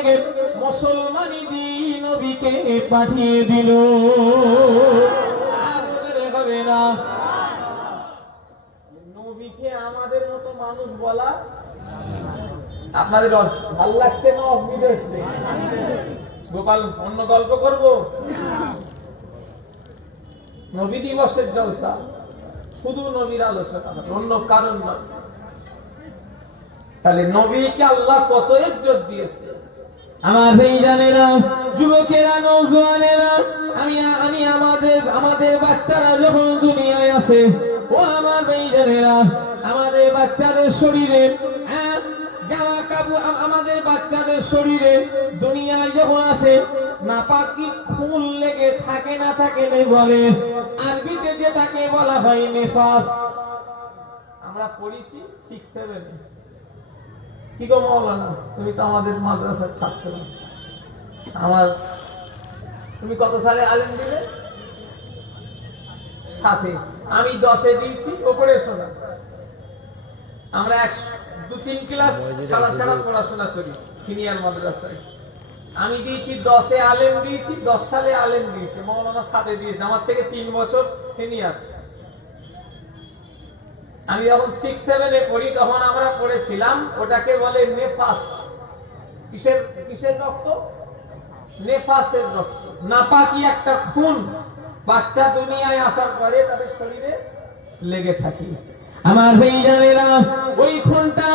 মুসলমানি দিয়ে নবীকে পাঠিয়ে দিল। আর হবে না নবীকে আমাদের মতো মানুষ বলা। আপনাদের ভালো লাগছে না অসুবিধা হচ্ছে? গোপাল অন্য গল্প করব? নবী দিবসের জলসা, শুধু নবীর আলোচনা, অন্য কারণ নয়। তাহলে নবীকে আল্লাহ কত ইজ্জত দিয়েছে। আমার ভাইজানেরা, যুবকেরা, নওজোয়ানেরা, আমি আমাদের বাচ্চারা যখন দুনিয়ায় আসে, ও আমার ভাইজানেরা, আমাদের বাচ্চাদের শরীরে জামা কাপড়, আমাদের বাচ্চাদের শরীরে দুনিয়ায় যখন আসে নাপাকি খুন লেগে থাকে না থাকে বলে, আরবিতে যেটাকে বলা হয় নেফাস। আমরা পড়েছি 6-7 এ। কি গো মাওলানা, তুমি তো আমাদের মাদ্রাসার ছাত্র, তুমি কত সালে আলেম দিলে? 7-এ। আমি 10-এ দিয়েছি। ওপরে শোনা, আমরা 2-3 ক্লাস ছাড়া ছাড়া পড়াশোনা করেছি সিনিয়র মাদ্রাসায়। আমি দিয়েছি 10-এ আলেম দিয়েছি, 10 সালে আলেম দিয়েছি। মাওলানা 7-এ দিয়েছে, আমার থেকে 3 বছর সিনিয়র। আমি যখন 6-7 এ পড়ি তখন আমরা পড়েছিলাম ওটাকে বলে নেফাস। কিসের রক্ত? নেফাসের রক্ত। নাপাকি একটা খুন বাচ্চা দুনিয়ায় আসার পরে তাদের শরীরে লেগে থাকে। আমার ভাইজানেরা, ওই খুনটা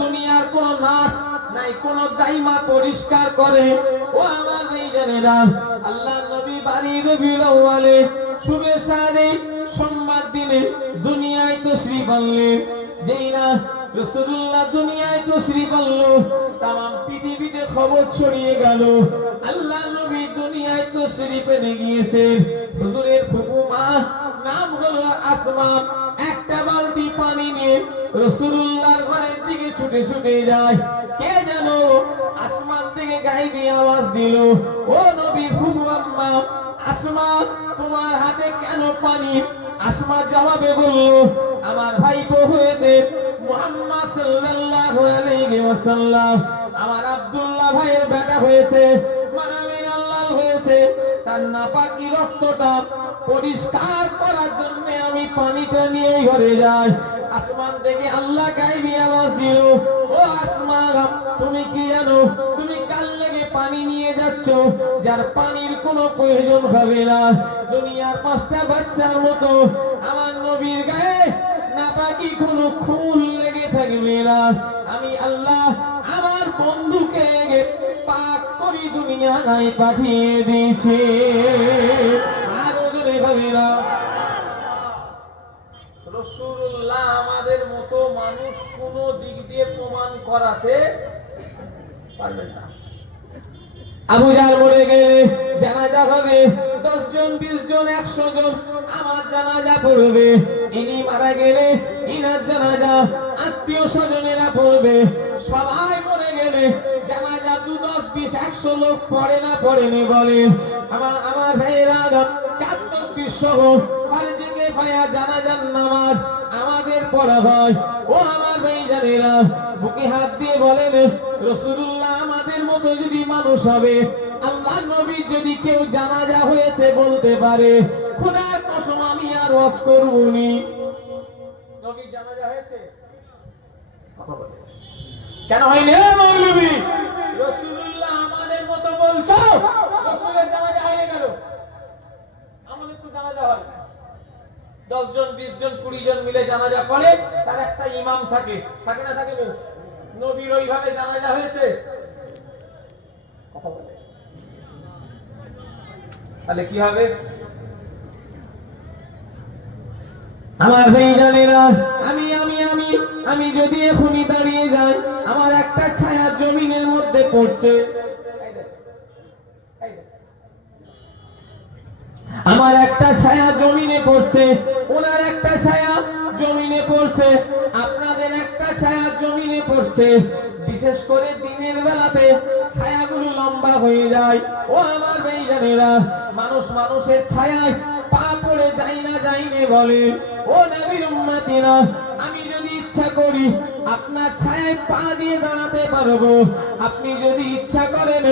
দুনিয়ার কোন নাস নাই, কোন দাইমা পরিষ্কার করে। ও আমার ভাইজানেরা, আল্লাহর নবী বাড়ি রবিউল আউয়ালে শুভে সাদে সোমবার দিনে দুনিয়ায় তশরিফ আনলেন। যেই না রাসূলুল্লাহ দুনিয়ায় তশরিফ আনলো, তামাম পৃথিবীতে খবর ছড়িয়ে গেল আল্লাহ নবী দুনিয়ায় তশরিফ এনে গিয়েছে। হুজুরের ফুফু মা নাম হলো আসমা। একটা একটা বালতি পানি নিয়ে রাসূলুল্লাহর ঘরের দিকে ছুটে ছুটে যায়। কে যেন আসমান থেকে গায়েবী আওয়াজ দিল, ও নবীর ফুফু আম্মা আসমা, তোমার হাতে কেন পানি? আসমা জবাবে বলল, আমার ভাইপো হয়েছে মুহাম্মদ সাল্লাল্লাহু আলাইহি ওয়াসাল্লাম, আমার আব্দুল্লাহ ভাইয়ের বেটা হয়েছে, মানামিন আল্লাহ হয়েছে, তার নাপাকি রক্তটা পরিষ্কার করার জন্য আমি পানিটা নিয়ে ঘরে যাই। আসমান থেকে আল্লাহ গায়েবী আওয়াজ দিল, ও আসমা, তুমি কি জানো তুমি কাল লেগে পানি নিয়ে যাচ্ছ যার পানির কোনো প্রয়োজন হবে না? দুনিয়ার 5টা বাচ্চার মতো আমার নবীর গায়ে নাপাকি কোনো খুন লেগে থাকবে না। আমি আল্লাহ আমার বন্ধুকে পাক করে দুনিয়ায় পাঠিয়ে দিয়েছি। আরো জোরে হবে না। রাসূলুল্লাহ আমাদের মতো মানুষ কোন দিক দিয়ে প্রমাণ করাতে পারবেন না। আবু জাহল মরে গেলে জানাজা হবে, 10 জন 20 জন 100 জন আমার জানাজা পড়বে। ইনি মারা গেলে ইনার জানাজা আত্মীয় স্বজনেরা পড়বে। সবাই মরে গেলে জানাজা 2 10 20 100 লোক পড়ে না পড়েনি বলেন? আমার ভাইয়েরা 4 তকবীর সহ ফারজে ভাইয়া জানাজার নামাজ আমাদের পড়া হয়। ও আমার ভাইজানেরা, বুকে হাত দিয়ে বলেন, রাসূলুল্লাহ আমাদের মতো যদি মানুষ হবে, আল্লাহর নবী যদি কেউ জানাজা হয়েছে বলতে পারে, খোদার কসম আমি আর ওয়াজ করবনি। নবী জানাজা হয়েছে কেন হয়নি? মৌলবী, রাসূলুল্লাহ আমাদের মতো বলছো, রাসূলের জানাজা হয়নি কেন? আমাদের তো জানাজা হয়, 10 জন 20 জন 20 জন মিলে জানাজা পড়ে, তার একটা ইমাম থাকে, থাকে না থাকে? নবীর ওইভাবে জানাজা হয়েছে? তাহলে কি হবে? আমার ভাইজানেরা, আমি আমি আমি আমি যদি এখনই দাঁড়িয়ে যাই, আমার একটা ছায়া জমিনের মধ্যে পড়ছে, আমার একটা ছায়া জমিনে পড়ছে, ওনার একটা ছায়া জমিনে পড়ছে, আপনাদের একটা ছায়া জমিনে পড়ছে। বিশেষ করে দিনের বেলাতে ছায়াগুলো লম্বা হয়ে যায়। ও আমার ভাইজানেরা, মানুষ মানুষের ছায়ায় পা পড়ে যাই না যাইনে বলে। ও নবীর উম্মতিরা, আমি যদি ইচ্ছা করি আপনার ছায়ায় পা দিয়ে দাঁড়াতে পারবো, আপনি যদি ইচ্ছা করেন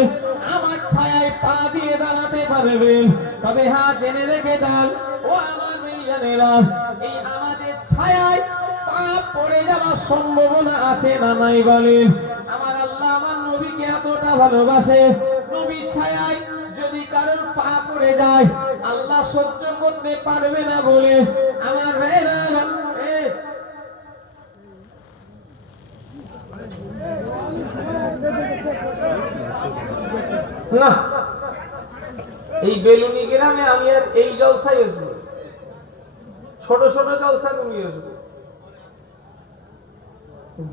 আমার ছায়ায় পা দিয়ে দাঁড়াতে পারবেন। তবে হ্যাঁ, জেনে রেখে দেন ও আমার ভাইজানেরা, এই আমাদের ছায়ায় পা পড়ে যাওয়ার সম্ভাবনা আছে না নাই বলেন? আমার আল্লাহ আমার নবীকে এতটা ভালোবাসে, নবীর ছায়ায় যদি কারোর পা পড়ে যায় আল্লাহ সহ্য করতে পারবে না বলে আমার ভাইরা না, এই বেলুনি গ্রামে আমি আর এই জলসায় আসবো, ছোট ছোট জলসা কমিয়ে আসবো।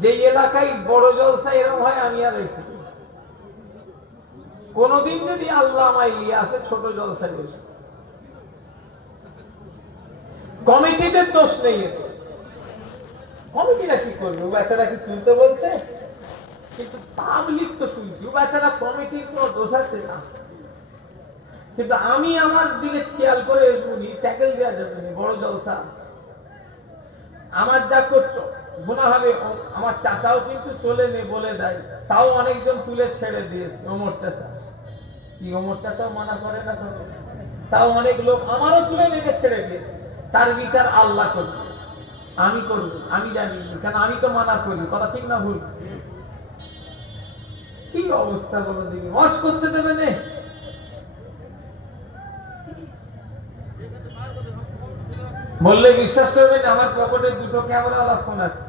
যে এলাকায় বড় জলসা এরকম হয় আমি আর এসে কোনদিন যদি আল্লাহ আমায় নিয়ে আসে ছোট জলসায় এসে। কমিটিদের দোষ নেই, এতে কমিটিরা কি করবে? ও বেচারা কি তুলতে বলছে, কিন্তু পাবলিক তো তুলছি, ও বেচারা কমিটির কোনো দোষ আছে না। কিন্তু আমি আমার দিকে খেয়াল করে শুনি, ট্যাকেল দেওয়া যাবে না, বড় জলসা আমার যা করছো গুনাহ হবে। আমার চাচাও কিন্তু চলে নে বলে দেয়, তাও অনেকজন তুলে ছেড়ে দিয়েছে। ওমর চাচা কি, ওমর চাচাও মানা করে না, তাও অনেক লোক আমারও তুলে নেকে ছেড়ে দিয়েছে। তার বিচার আল্লাহ করবে, আমি করব, আমি জানি, কারণ আমি তো মানা করি। কথা ঠিক না ভুল? কি অবস্থা বলো দেখি, ওয়াজ করতে দেবে না? বললে বিশ্বাস করবেন, আমার পকেটে 2টো ক্যামেরাওয়ালা ফোন আছে।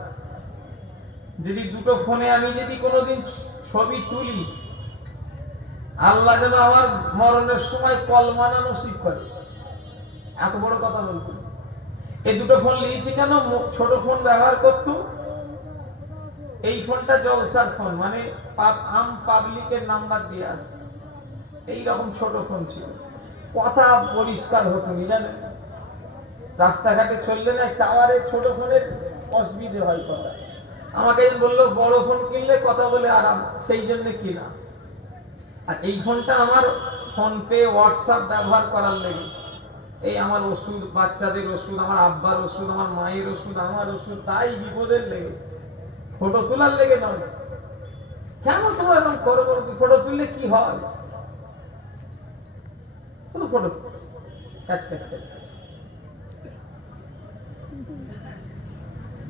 যদি 2টো ফোনে আমি যদি কোনোদিন ছবি তুলি, আল্লাহ যেন আমার মরণের সময় কলমানা নসিব করে। এত বড় কথা বলতো। এই 2টো ফোন নিয়েছি কেন? ছোট ফোন ব্যবহার করতো, এই ফোনটা জলসার ফোন, মানে আম পাবলিকের নাম্বার দিয়ে আছে। এইরকম ছোট ফোন ছিল, কথা পরিষ্কার হতো নি জানেন। রাস্তাঘাটে চললে না টাওয়ারে ছোট ফোনের অসুবিধে হয় কথা। আমাকে বললো বড় ফোন কিনলে কথা বলে আরাম, সেই জন্য কিনা। আর এই ফোনটা আমার ফোন পে হোয়াটসঅ্যাপ ব্যবহার করার লেগে, এই আমার ওষুধ, বাচ্চাদের ওষুধ, আমার আব্বার ওষুধ, আমার মায়ের ওষুধ, আমার ওষুধ, তাই বিপদের লেগে, ফটো তোলার লেগে নয়। কেন তোমরা এরকম করো? ফটো তুললে কি হয়? শুধু ফটো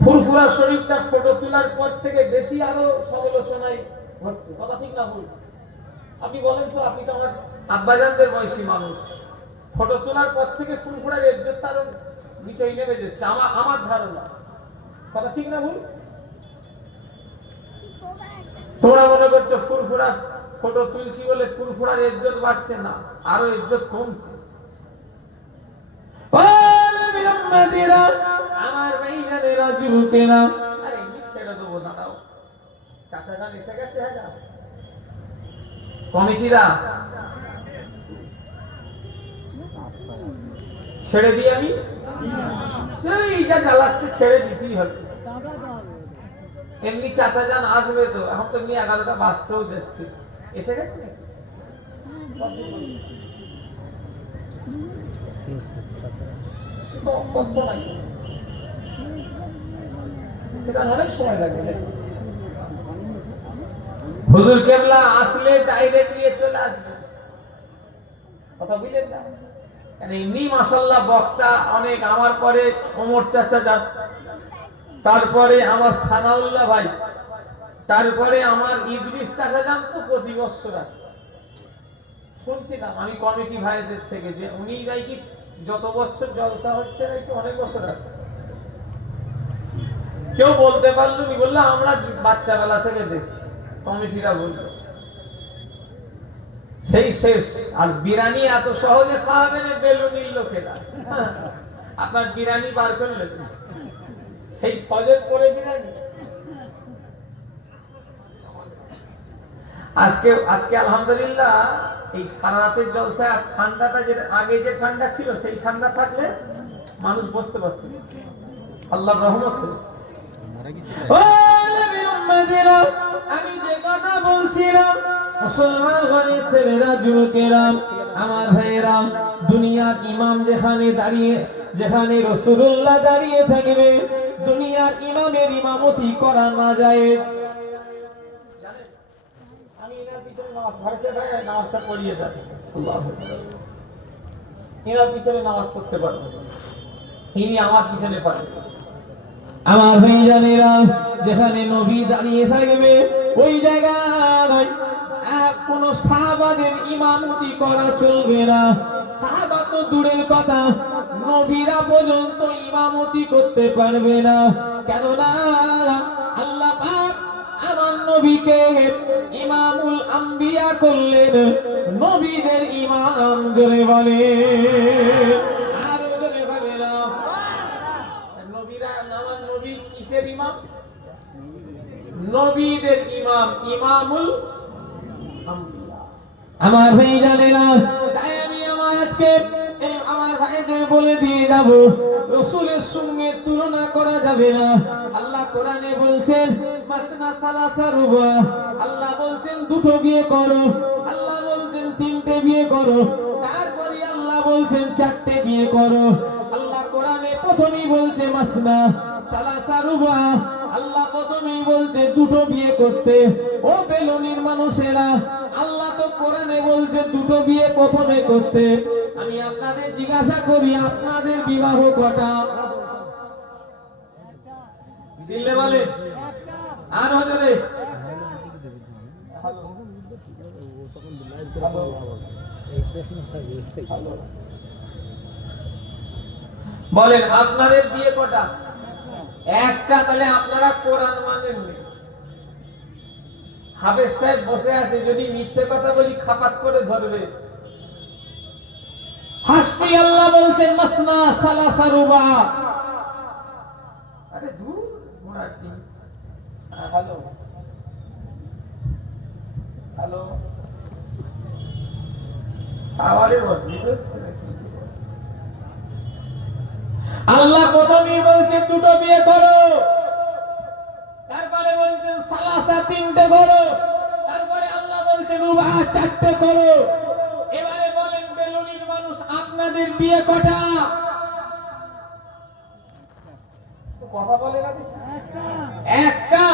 ফুরফুরা শরীফটা ফটো তোলার পর থেকে বেশি আরো সমালোচনায় হচ্ছে, কথা ঠিক না ভুল? আপনি বলেন তো, আপনি তো আমার আব্বাজানদের বয়সী মানুষ, ফটো তোলার পর থেকে ফুরফুরার ইজ্জত আরো বিষয় নেমে যাচ্ছে, আমার ধারণা, কথা ঠিক না ভুল? তোমরা মনে করছো ফুরফুরা ফটো তুলছি বলে ফুরফুরার ইজ্জত বাড়ছে? না, আরো ইজ্জত কমছে। আমার ভাইজানেরা, যুবকেরা, আরে এমনি ছেড়ে দেবো, দাঁড়াও, চাচা গান এসে গেছে। হ্যাঁ, কমিটিরা ছেড়ে দিই আমি, এই যা জ্বালাচ্ছে ছেড়ে দিতেই হবে। এমনি চাচা যান আসবে তো, এখন তো এমনি 11টা বাজতেও যাচ্ছে, এসে গেছে। অনেক সময় লাগে। হুজুর কেবলা আসলে ডাইরেক্ট নিয়ে চলে আসবে, কথা বুঝলেন না? এমনি মাশাআল্লাহ বক্তা অনেক, আমার পরে ওমর চাচা যান, তারপরে আমার সানাউল্লাহ ভাই, তারপরে আমার ইদ্রিস চাচা যান, তো প্রতি বছর আসে। শুনছিলাম আমি কমিটি ভাইদের থেকে যে উনি নাকি যত বছর জলসা হচ্ছে নাকি অনেক বছর আছে। কেউ বলতে পারলো নি, বললো আমরা বাচ্চা বেলা থেকে দেখছি, কমিটিরা বলল। সেই শেষ। আর বিরিয়ানি এত সহজে খাওয়াবে না বেলুনির লোকেরা, আপনার বিরিয়ানি বার করলে সেই ফজর পরে বিরিয়ানি। আজকে আলহামদুলিল্লাহ এই সারা রাতের জলসা, ঠান্ডাটা যে আগে যে ঠান্ডা ছিল সেই ঠান্ডা থাকলে মানুষ বসতে পারছে না, আল্লাহর রহমত হয়েছে। আমি যে কথা বলছিলাম, মুসলমান ঘরের ছেলেরা, যুবকেরা, আমার ভাইয়েরা, দুনিয়ার ইমাম যেখানে রাসূলুল্লাহ দাঁড়িয়ে থাকবে, দুনিয়ার ইমামের ইমামতি করা না যায়। আমি এনার পিছনে নামাজটা পড়িয়ে যাচ্ছি, এনার পিছনে নামাজ পড়তে পারবো, ইনি আমার পিছনে পারবে। আমার ভাইজানেরা, যেখানে নবী দাঁড়িয়ে থাকবে ওই জায়গায় কোন সাহাবাদের ইমামতি করা চলবে না। সাহাবা তো দূরের কথা, নবীরা পর্যন্ত ইমামতি করতে পারবে না। কেননা আল্লাহ পাক আমার নবীকে ইমামুল আম্বিয়া করলেন, নবীদের ইমাম। জোরে বলে, আরো জোরে বলে না। নবীরা, আমার নবী কিসের ইমাম? নবীদের ইমাম, ইমামুল আম্বিয়া। আমার ভাইজানেরা, তাই আমি আজকে আমার ভাইদের বলে দিয়ে যাব, রাসূলের সঙ্গে তুলনা করা যাবে না। আল্লাহ কোরআনে বলছেন মাসনা সালাসা রুবা, আল্লাহ বলছেন দুটো বিয়ে করো, আল্লাহ বলছেন তিনটে বিয়ে করো, তারপরে আল্লাহ বলছেন চারটে বিয়ে করো। আল্লাহ কোরআনে প্রথমেই বলছে মাসনা সালাসা রুবা, আল্লাহ প্রথমেই বলছে দুটো বিয়ে করতে। ও বেলুনির মানুষেরা, আল্লাহ তো কোরআনে বলছে দুটো বিয়ে প্রথমে করতে। আমি আপনাদের জিজ্ঞাসা করি, আপনাদের বিবাহ কটা? চিল্লে বলে, আর হজরে বলেন আপনাদের বিয়ে কটা? একটা। তাহলে আপনারা কোরআন মানেন না। হাফেজ সাহেব বসে আছে, যদি মিথ্যে কথা বলি খাপাত করে ধরবে। হাসবি আল্লাহ বলছেন মাসনা সালাসা রুবা। আরে দূর ঘোড়ার ডিম। হ্যালো হ্যালো, খাবারের অসুবিধা হচ্ছে নাকি? আল্লাহ প্রথমেই বলছেন দুটো বিয়ে করো, তারপরে বলছেন সালাসা তিনটে করো, তারপরে আল্লাহ বলছেন রুবা চারটে করো। এবারে বলেন বেলুনির মানুষ আপনাদের বিয়ে কটা? কথা বলে না, একটা।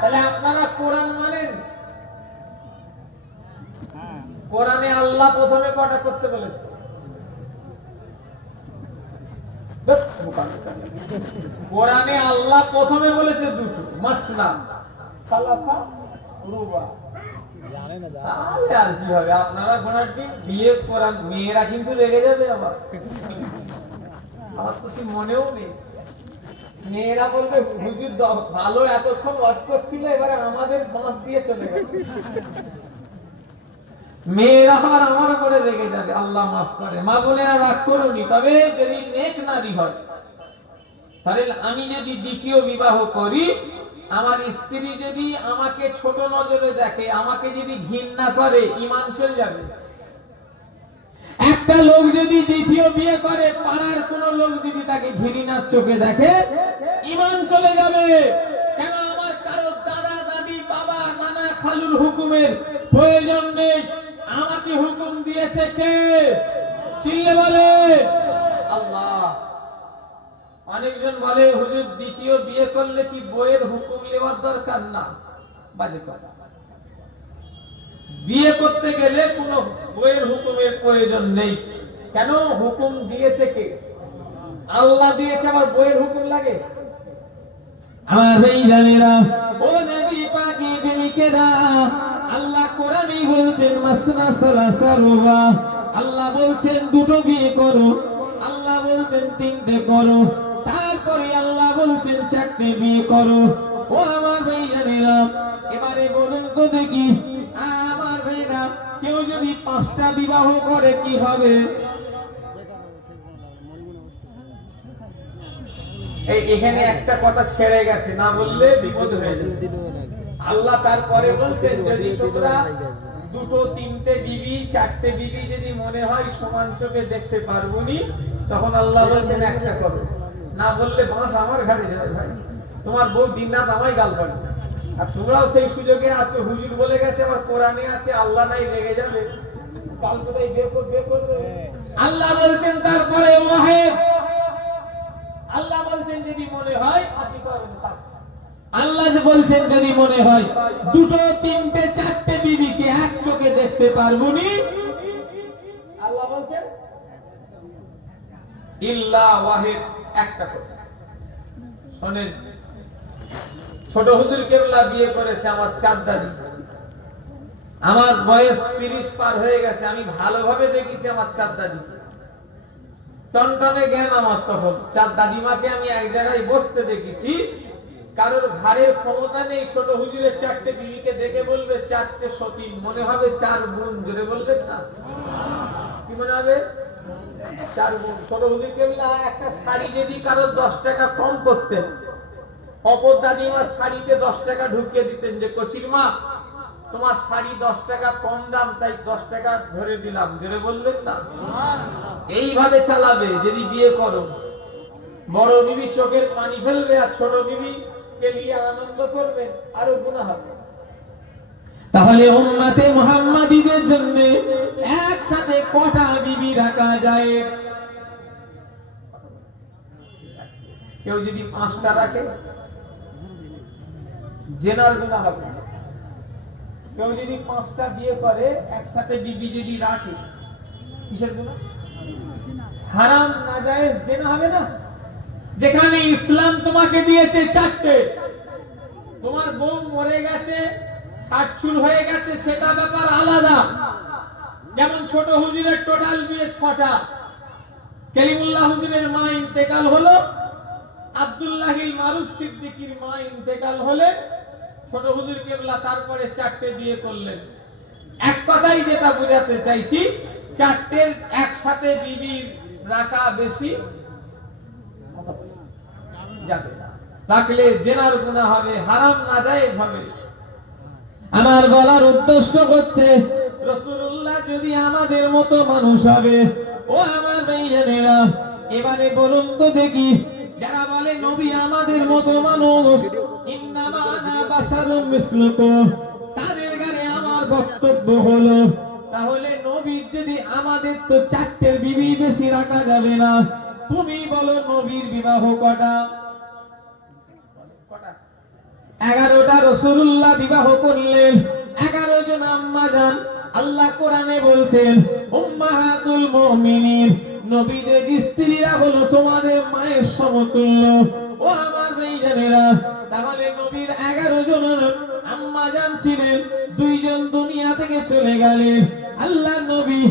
তাহলে আপনারা কোরআন মানেন? কোরআনে আল্লাহ প্রথমে কটা করতে বলেছে? কোরআনে আল্লাহ প্রথমে বলেছে দুটো, মাসনা সালাসা রুবা। তাহলে আর কি হবে, আপনারা কোনটি বিয়ে করান, মেয়েরা কিন্তু রেগে যাবে। আবার আমার তো সে মনেও নেই, মেয়েরা বলবে হুজুর ভালো এতক্ষণ ওয়াজ করছিল, এবারে আমাদের বাঁশ দিয়ে চলে গেল। মেয়েরা আবার আমার উপরে রেগে যাবে, আল্লাহ মাফ করে। মা বোনেরা রাগ করুনি, তবে যদি নেক নারী হয়, তাহলে আমি যদি দ্বিতীয় বিবাহ করি, আমার স্ত্রী যদি আমাকে ছোট নজরে দেখে, আমাকে যদি ঘৃণা করে, ঈমান চলে যাবে। একটা লোক যদি দ্বিতীয় বিয়ে করে, পাড়ার কোন লোক যদি তাকে ঘৃণার চোখে দেখে, ঈমান চলে যাবে। কেন? আমার কারো দাদা দাদি বাবা নানা খালুর হুকুমের প্রয়োজন নেই। আমাকে হুকুম দিয়েছে কে? চিল্লে বলে আল্লাহ। অনেকজন বলে হুজুর দ্বিতীয় বিয়ে করলে কি বইয়ের হুকুম নেওয়ার দরকার? না, বাজে কথা। বিয়ে করতে গেলে কোনো বইয়ের হুকুমের প্রয়োজন নেই। কেন? হুকুম দিয়েছে কে? আল্লাহ দিয়েছে, আবার বইয়ের হুকুম লাগে? আমার ভাইজানেরা, ও নবী পাকের প্রেমিকেরা, আল্লাহ কোরআনে বলছেন মাসনা সালাসা রুবা। আল্লাহ বলছেন দুটো বিয়ে করো, আল্লাহ বলছেন তিনটে করো, তারপরে আল্লাহ বলছেন চারটে বিয়ে করো। ও আমার ভাইজানেরা, এবারে বলুন তো দেখি, আমার ভাইরা, কেউ যদি 5টা বিবাহ করে কি হবে? এখানে একটা কথা ছেড়ে গেছে, না বললে বিপদ হয়ে যাবে। আল্লাহ তারপরে বলছেন যদি তোমরা দুটো তিনটে বিবি চারটে বিবি যদি মনে হয় সমান চোখে দেখতে পারবনি, তখন আল্লাহ বলছেন একটা করো। না বললে বাঁশ আমার ঘাড়ে যাবে। ভাই, তোমার বউ দিনরাত আমায় গাল পাড়ে, আর তোমরাও সেই সুযোগে আছো। হুজুর বলে গেছে, আমার কোরআনে আছে, আল্লাহ নাই রেগে যাবে, কাল কোথায় বের করবে। আল্লাহ বলছেন তারপরে ওয়াহেদ, আল্লাহ বলছেন যদি মনে হয় আপনি করবেন। আল্লাহ যে বলছেন যদি মনে হয় দুটো তিনটে চারটে বিবিকে এক চোখে দেখতে পারবনি, আল্লাহ বলছেন ইল্লা ওয়াহিদ, একটা কথা। শোনেন, ছোট হুজুর কেবলা বিয়ে করেছে আমার চার দাদি। আমার বয়স 30 পার হয়ে গেছে, আমি ভালোভাবে দেখেছি আমার চার দাদি। টনটনে জ্ঞান আমার তখন। চার দাদিমাকে আমি এক জায়গায় বসতে দেখেছি, কারোর ঘাড়ের ক্ষমতা নেই। ছোট হুজুরের চারটে বিবিকে দেখে বলবে চারটে সতীন, মনে হবে 4 বোন। জোরে বলবেন না? কি মনে হবে? 4 বোন। ছোট হুজুর কেবলা একটা শাড়ি যদি কারোর 10 টাকা কম করতেন, অপর দাদিমার শাড়িতে 10 টাকা ঢুকিয়ে দিতেন, যে কসির মা তোমার শাড়ি 10 টাকা কম দাম, তাই 10 টাকা ধরে দিলাম। জোরে বলবেন না? এইভাবে চালাবে যদি বিয়ে করো। বড় বিবি চোখের পানি ফেলবে, আর ছোট বিবি কে নিয়ে আনন্দ করবে, আরো গুনাহ হবে। তাহলে উম্মতে মুহাম্মাদীদের জন্য একসাথে কটা বিবি রাখা যায়? কেউ যদি 5টা রাখে জেনার গুনাহ হবে। কেউ যদি 5টা বিয়ে করে, একসাথে বিবি যদি রাখে, কিসের গুনাহ? হারাম নাজায়েজ জেনা হবে না? যেখানে ইসলাম তোমাকে দিয়েছে 4টে, তোমার বউ মরে গেছে, হাটছুর হয়ে গেছে, সেটা ব্যাপার আলাদা। যেমন ছোট হুজুরের টোটাল বিয়ে 6টা। কলিমুল্লাহ হুজুরের মা ইন্তেকাল হলো, আব্দুল্লাহিল মারুফ সিদ্দিকীর মা ইন্তেকাল হলে ছোট হুজুর কেবলা তারপরে 4টে বিয়ে করলেন। এক কথাই যেটা বোঝাতে চাইছি, 4টের একসাথে বিবি রাখা বেশি যাবে না, রাখলে জেনার গুনাহ হবে, হারাম নাজায়েজ হবে। আমার বলার উদ্দেশ্য হচ্ছে, রাসূলুল্লাহ যদি আমাদের মতো মানুষ হবে, ও আমার ভাইয়েরা, এবারে বলুন তো দেখি, যারা বলে নবী আমাদের মতো মানুষ, ইন্নামা আনা বাশারুম মিসলুকুম, তাদের গানে আমার বক্তব্য হলো, তাহলে নবীর যদি আমাদের তো 4টে বিবি বেশি রাখা যাবে না। তুমি বলো নবীর বিবাহ কটা? 11টা রাসূলুল্লাহ বিবাহ করলেন, 11 জন আম্মা জান। আল্লাহ কোরআনে বলছেন উম্মাহাতুল মুমিনিন, নবীদের স্ত্রীরা হলো তোমাদের মায়ের সমতুল্য। ও আমার ভাইজানেরা, তাহলে নবীর 11 জন আম্মা জান ছিলেন, 2 জন দুনিয়া থেকে চলে গেলেন। আল্লাহ নবী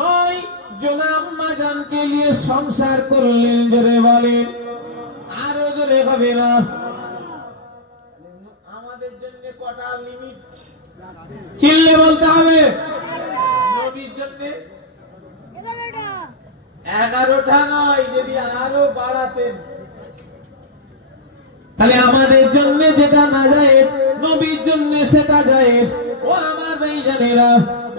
9 জন আম্মা জানকে নিয়ে সংসার করলেন। জোরে বলেন, আরো জোরে হবে না? আমাদের জন্য কটা লিমিট চিল্লে বলতে হবে? নবীর জন্য 11টা নয়, যদি আরো বাড়াতেন তাহলে আমাদের জন্য যেটা না জায়েজ, নবীর জন্য সেটা জায়েজ। ও আমার ভাইজানেরা,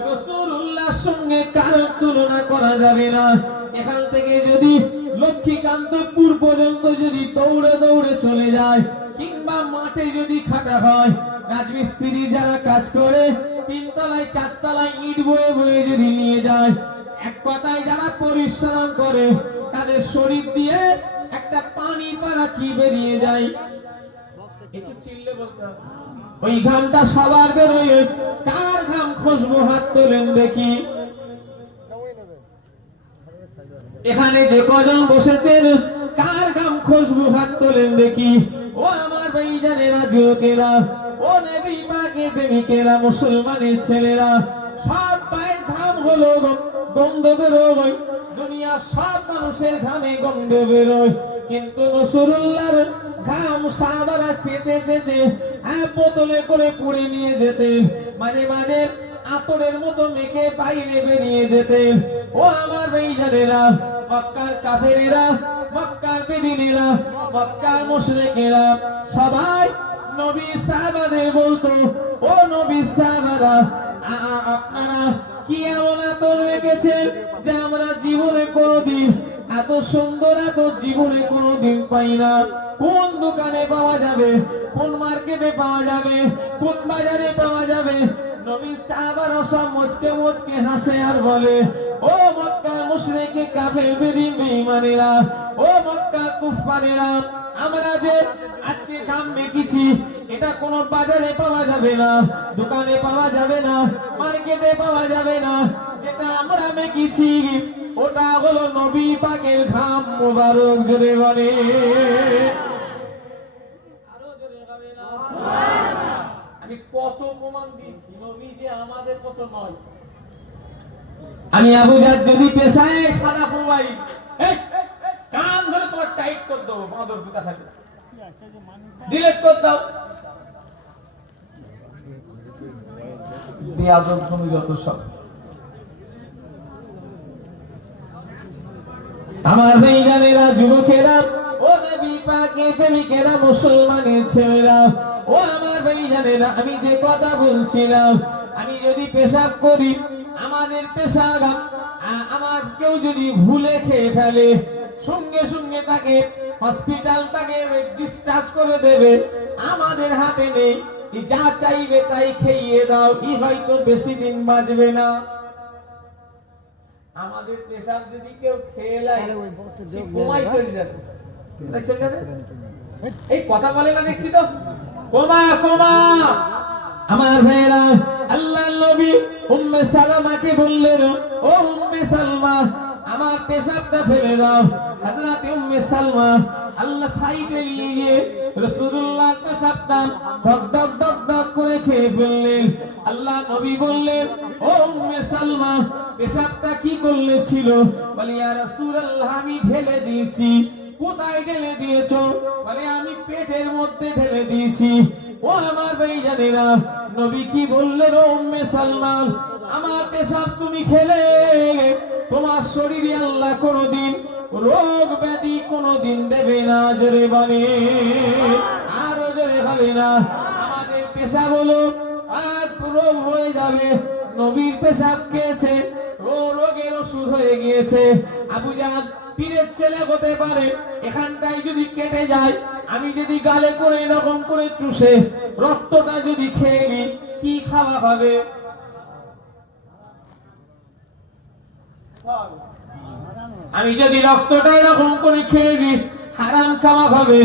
রাসূলুল্লাহর সঙ্গে কারো তুলনা করা যাবে না। এখান থেকে যদি লক্ষ্মীকান্তপুর পর্যন্ত যদি দৌড়ে দৌড়ে চলে যায়, কিংবা মাঠে যদি খাটা হয়, রাজমিস্ত্রি যারা কাজ করে 3 তলায় 4 তলায় ইট বয়ে বয়ে যদি নিয়ে যায়, এক কথায় যারা পরিশ্রম করে, তাদের শরীর দিয়ে একটা পানি পাড়া কি বেরিয়ে যায়, একটু চিল্লে বলতে হবে। ওই ঘামটা সবার বেরোয়, কার ঘাম খুশবু? হাত তোলেন দেখি। এখানে যে কজন বসেছেন, কার ঘাম খুশবু? হাত তোলেন দেখি। ও আমার ভাইজানেরা, যুবকেরা, ও নবী পাকের প্রেমিকেরা, মুসলমানের ছেলেরা, সব পায়ের ঘাম হলো গন্ধ বেরোয়। দুনিয়া সব মানুষের ঘামে গন্ধ বেরোয়, কিন্তু রাসূলুল্লাহর ঘাম সাহাবারা চেঁচে চেঁচে বোতলে করে পুড়ে নিয়ে যেতেন। মাঝে মাঝে আতরের মতো মেখে বাইরে বেরিয়ে যেতেন। ও আমার ভাইজানেরা, মক্কার কাফেরেরা, মক্কার বেদিনেরা, মক্কার মুশরিকেরা সবাই নবীর সাহাবাদের বলতো, ও নবীর সাহাবারা, আপনারা কি এমন আতর রেখেছেন যে আমরা জীবনে কোনোদিন এত সুন্দর আতর জীবনে কোনোদিন পাই না? কোন দোকানে পাওয়া যাবে? কোন মার্কেটে পাওয়া যাবে? কোন বাজারে পাওয়া যাবে? নবীর সাহাবারা সব মুচকে মুচকে হাসে আর বলে, ও মক্কার মুশরিক কাফের বেদিন বেঈমানেরা, ও মক্কার কুফফারেরা, আমরা যে আজকে ঘাম মেখেছি, এটা কোনো বাজারে পাওয়া যাবে না, দোকানে পাওয়া যাবে না, মার্কেটে পাওয়া যাবে না। যেটা আমরা মেখেছি ওটা হলো নবী পাকের ঘাম মুবারক। জোরে বলে, আরো জোরে হবে না? আমি কত প্রমাণ দিয়েছি নবী যে আমাদের মতো নয়। আমি আবু জার যদি পেশায় সাদা ফুলবাই, কান ধরে তোমার টাইট করে দেবো, বাঁদর দুটা থাকে, ডিলিট করে দাও। বেয়াদব তুমি যত সব। আমার ভাইজানেরা, যুবকেরা, ও নবী পাকের প্রেমিকেরা, মুসলমানের ছেলেরা, ও আমার ভাইজানেরা, আমি যে কথা বলছিলাম, আমি যদি পেশাব করি, আমাদের পেশাব আমার কেউ যদি ভুলে খেয়ে ফেলে, সঙ্গে সঙ্গে তাকে হসপিটাল তাকে ডিসচার্জ করে দেবে, আমাদের হাতে নেই। যা চাইবে তাই খেয়ে দাও, হয়তো বেশি দিন বাঁচবে না। আমাদের পেশাব যদি কেউ খেয়ে নেয়, কোমায় চলে যাবে। এই কথা বলে না, দেখছি তো, কোমা কোমা। আমার ভাইরা, আল্লাহ নবী উম্মে সালামাকে বললেন, ও উম্মে সালমা, আমার পেশাবটা ফেলে দাও। হযরত উম্মে সালমা আল্লাহ সাইডে নিয়ে গিয়ে রাসূলুল্লাহর পেশাবটা দগ দগ দগ দগ করে খেয়ে ফেললেন। আল্লাহ নবী বললেন, ও উম্মে সালমা, পেশাবটা কি করলে ছিল? বলে, ইয়া রাসূলুল্লাহ, আমি ঢেলে দিয়েছি। কোথায় ঢেলে দিয়েছো? বলে, আমি পেটের মধ্যে ঢেলে দিয়েছি। ও আমার ভাইজানেরা, নবী কি বললেন? ও উম্মে সালমা, আমার পেশাব তুমি খেলে তোমার শরীরে আল্লাহ কোনদিন রোগ ব্যাধি কোনদিন দেবে না। জোরে বলে, আরো জোরে হবে না? আমাদের পেশাব হলো আর রোগ হয়ে যাবে। নবীর পেশাব খেয়েছে, রোগের ওষুধ হয়ে গিয়েছে। আবু জাহল পীরের ছেলে হতে পারে, এখানটায় যদি কেটে যায়, আমি যদি গালে করে এরকম করে চুষে রক্তটা যদি খেয়ে নিই, কি খাওয়া হবে? আমি যদি রক্তটা এরকম করে খেয়ে নিই, হারাম খাওয়া হবে।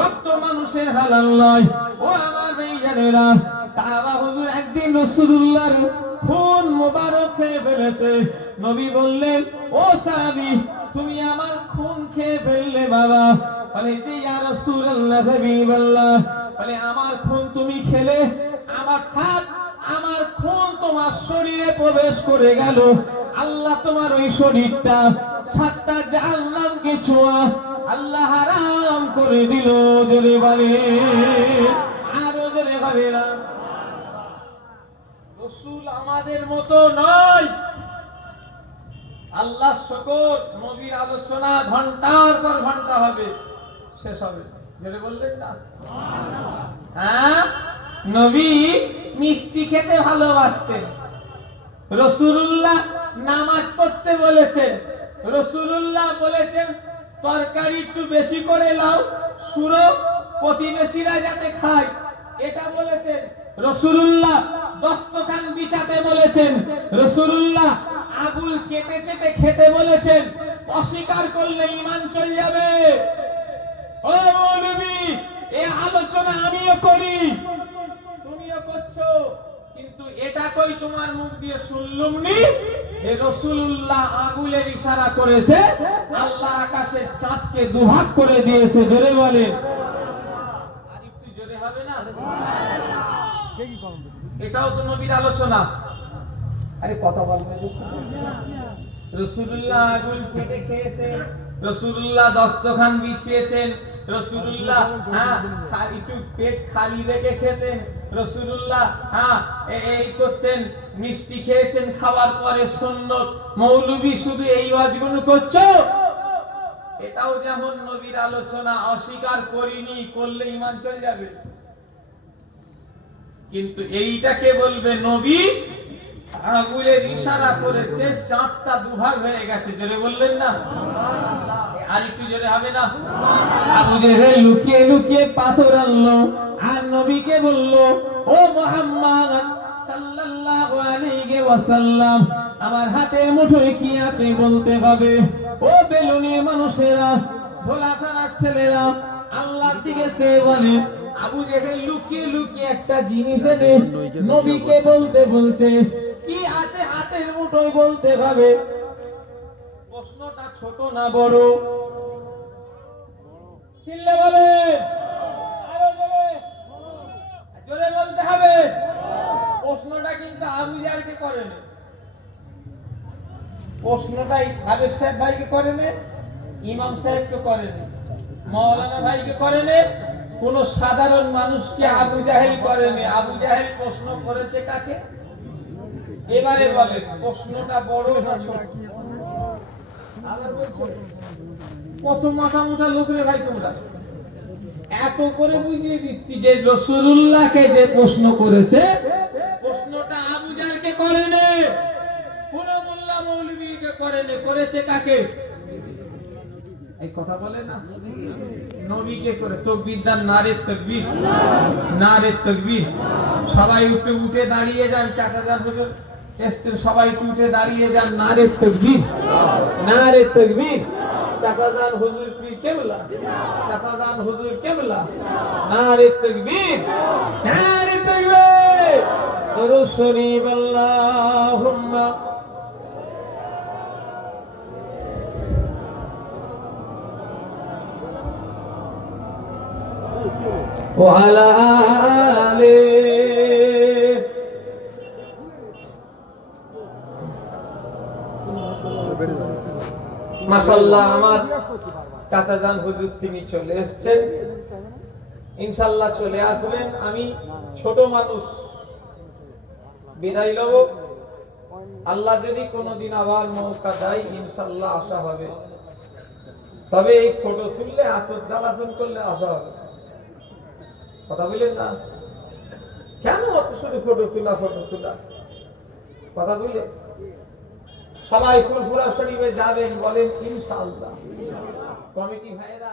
রক্ত মানুষের হালাল নয়। ও আমার ভাইজানেরা, সাহাবা হুজুর একদিন রাসূলুল্লাহর খুন মোবারক খেয়ে ফেলেছে। নবী বললেন, ও সাহাবী, তুমি আমার খুন খেয়ে ফেললে বাবা। বলে যে ইয়া রাসূলুল্লাহ, হাবিবাল্লাহ, বলে আমার খুন তুমি খেলে, আমার খুন তোমার শরীরে প্রবেশ করে গেল। আল্লাহ তোমার ওই শরীরটা 7টা জাহান্নামকে ছোঁয়া আল্লাহ হারাম করে দিল। জোরে বলে, আরো জোরে বলে না। রাসূল আমাদের মতো নয়। আল্লাহ শুকর, নবীর আলোচনা ঘন্টার পর ঘন্টা হবে, শেষ হবে। জোরে বললেন না? হ্যাঁ, নবী মিষ্টি খেতে ভালোবাসতেন। রাসূলুল্লাহ নামাজ পড়তে বলেছেন। রাসূলুল্লাহ বলেছেন তরকারি একটু বেশি করে লাও, সুরো প্রতিবেশীরা যাতে খায়, এটা বলেছেন। রাসূলুল্লাহ দস্তখান বিছাতে বলেছেন। রাসূলুল্লাহ আগুল চেটে চেটে খেতে বলেছেন। অস্বীকার করলে ঈমান চলে যাবে। ও মৌলবী, এই আলোচনা আমিও করি, তুমিও করছো, কিন্তু এটা কই তোমার মুখ দিয়ে শুনলুম নি যে রাসূলুল্লাহ আগুলের ইশারা করেছে, আল্লাহ আকাশের চাঁদকে দুভাগ করে দিয়েছে। জোরে বলেন, আর একটু জোরে হবে না? এটাও তো নবীর আলোচনা। আরে কথা বলবে। রাসূলুল্লাহ আগুল ছেটে খেয়েছে, রাসূলুল্লাহ দস্তখান বিছিয়েছেন, রাসূলুল্লাহ একটু পেট খালি রেখে খেতেন, রাসূলুল্লাহ এই করতেন, মিষ্টি খেয়েছেন, খাওয়ার পরে সুন্নত। মৌলবী শুধু এই ওয়াজগুলো করছো, এটাও যেমন নবীর আলোচনা, অস্বীকার করিনি, করলে ঈমান চলে যাবে। কিন্তু এইটাকে বলবে নবী আগুলের ইশারা করেছে, চাঁদটা দুভাগ হয়ে গেছে। জোরে বললেন না? আর একটু জোরে হবে না? আবু জেহেল লুকিয়ে লুকিয়ে পাথর আনলো আর নবীকে বলল, ও মুহাম্মদ সাল্লাল্লাহু আলাইহি ওয়াসাল্লাম, আমার হাতের মুঠোয় কি আছে বলতে হবে। ও বেলুনির মানুষেরা, ভোলাখানার ছেলেরা, আল্লাহর দিকে চেয়ে বলে, আবু জেহেল লুকিয়ে লুকিয়ে একটা জিনিস এনে নবীকে বলতে বলছে, কি আছে হাতের মুঠোয় বলতে হবে। প্রশ্নটা ছোট না বড়? চিল্লে বলে, আরো জোরে জোরে বলতে হবে। প্রশ্নটা কিন্তু আবু জাহলকে করেনি, প্রশ্নটাই হাবেশ সাহেব ভাইকে করেনি, ইমাম সাহেবকে করেনি, মাওলানা ভাইকে করেনি, কোন সাধারণ মানুষকে আবু জাহেল করেনি। আবু জাহেল প্রশ্ন করেছে কাকে? এবারে বলেন, প্রশ্নটা বড় না ছোট? আবার বলছো, কত মাথা মোটা লোক রে ভাই তোমরা। এত করে বুঝিয়ে দিচ্ছি যে রাসূলুল্লাহকে যে প্রশ্ন করেছে, প্রশ্নটা আবু জাহেলকে করেনি, কোন মোল্লা মৌলভীকে করেনি, করেছে কাকে? এই কথা বলে না, নবীকে করে। তাকবীর দান, নারে তাকবীর, নারে তাকবীর। সবাই উঠে দাঁড়িয়ে যান, চাচাজান হুজুর এসছেন, সবাই উঠে দাঁড়িয়ে যান, নারে তাকবীর, নারে তাকবীর। চাচাজান হুজুর পীর কেবলা, চাচাজান হুজুর কেবলা, নারে তাকবীর, নারে তাকবীর। দরুদ শরীফ, আল্লাহুম্মা وعلى آله মাশাআল্লাহ। আমার চাচাজান হুজুর তিনি চলে এসেছেন, ইনশাআল্লাহ চলে আসবেন। আমি ছোট মানুষ, বিদায় লব। আল্লাহ যদি কোনোদিন আবার মৌকা দেয়, ইনশাআল্লাহ আসা হবে। তবে এই ফটো তুললে, আতর জ্বালাতন করলে আসা হবে। কথা বললেন না? কেন অত শুধু ফটো তোলা, ফটো তোলা? কথা বললে সবাই ফুরফুরা শরীফে যাবেন, বলেন ইনশাআল্লাহ। কমিটি ভাইয়েরা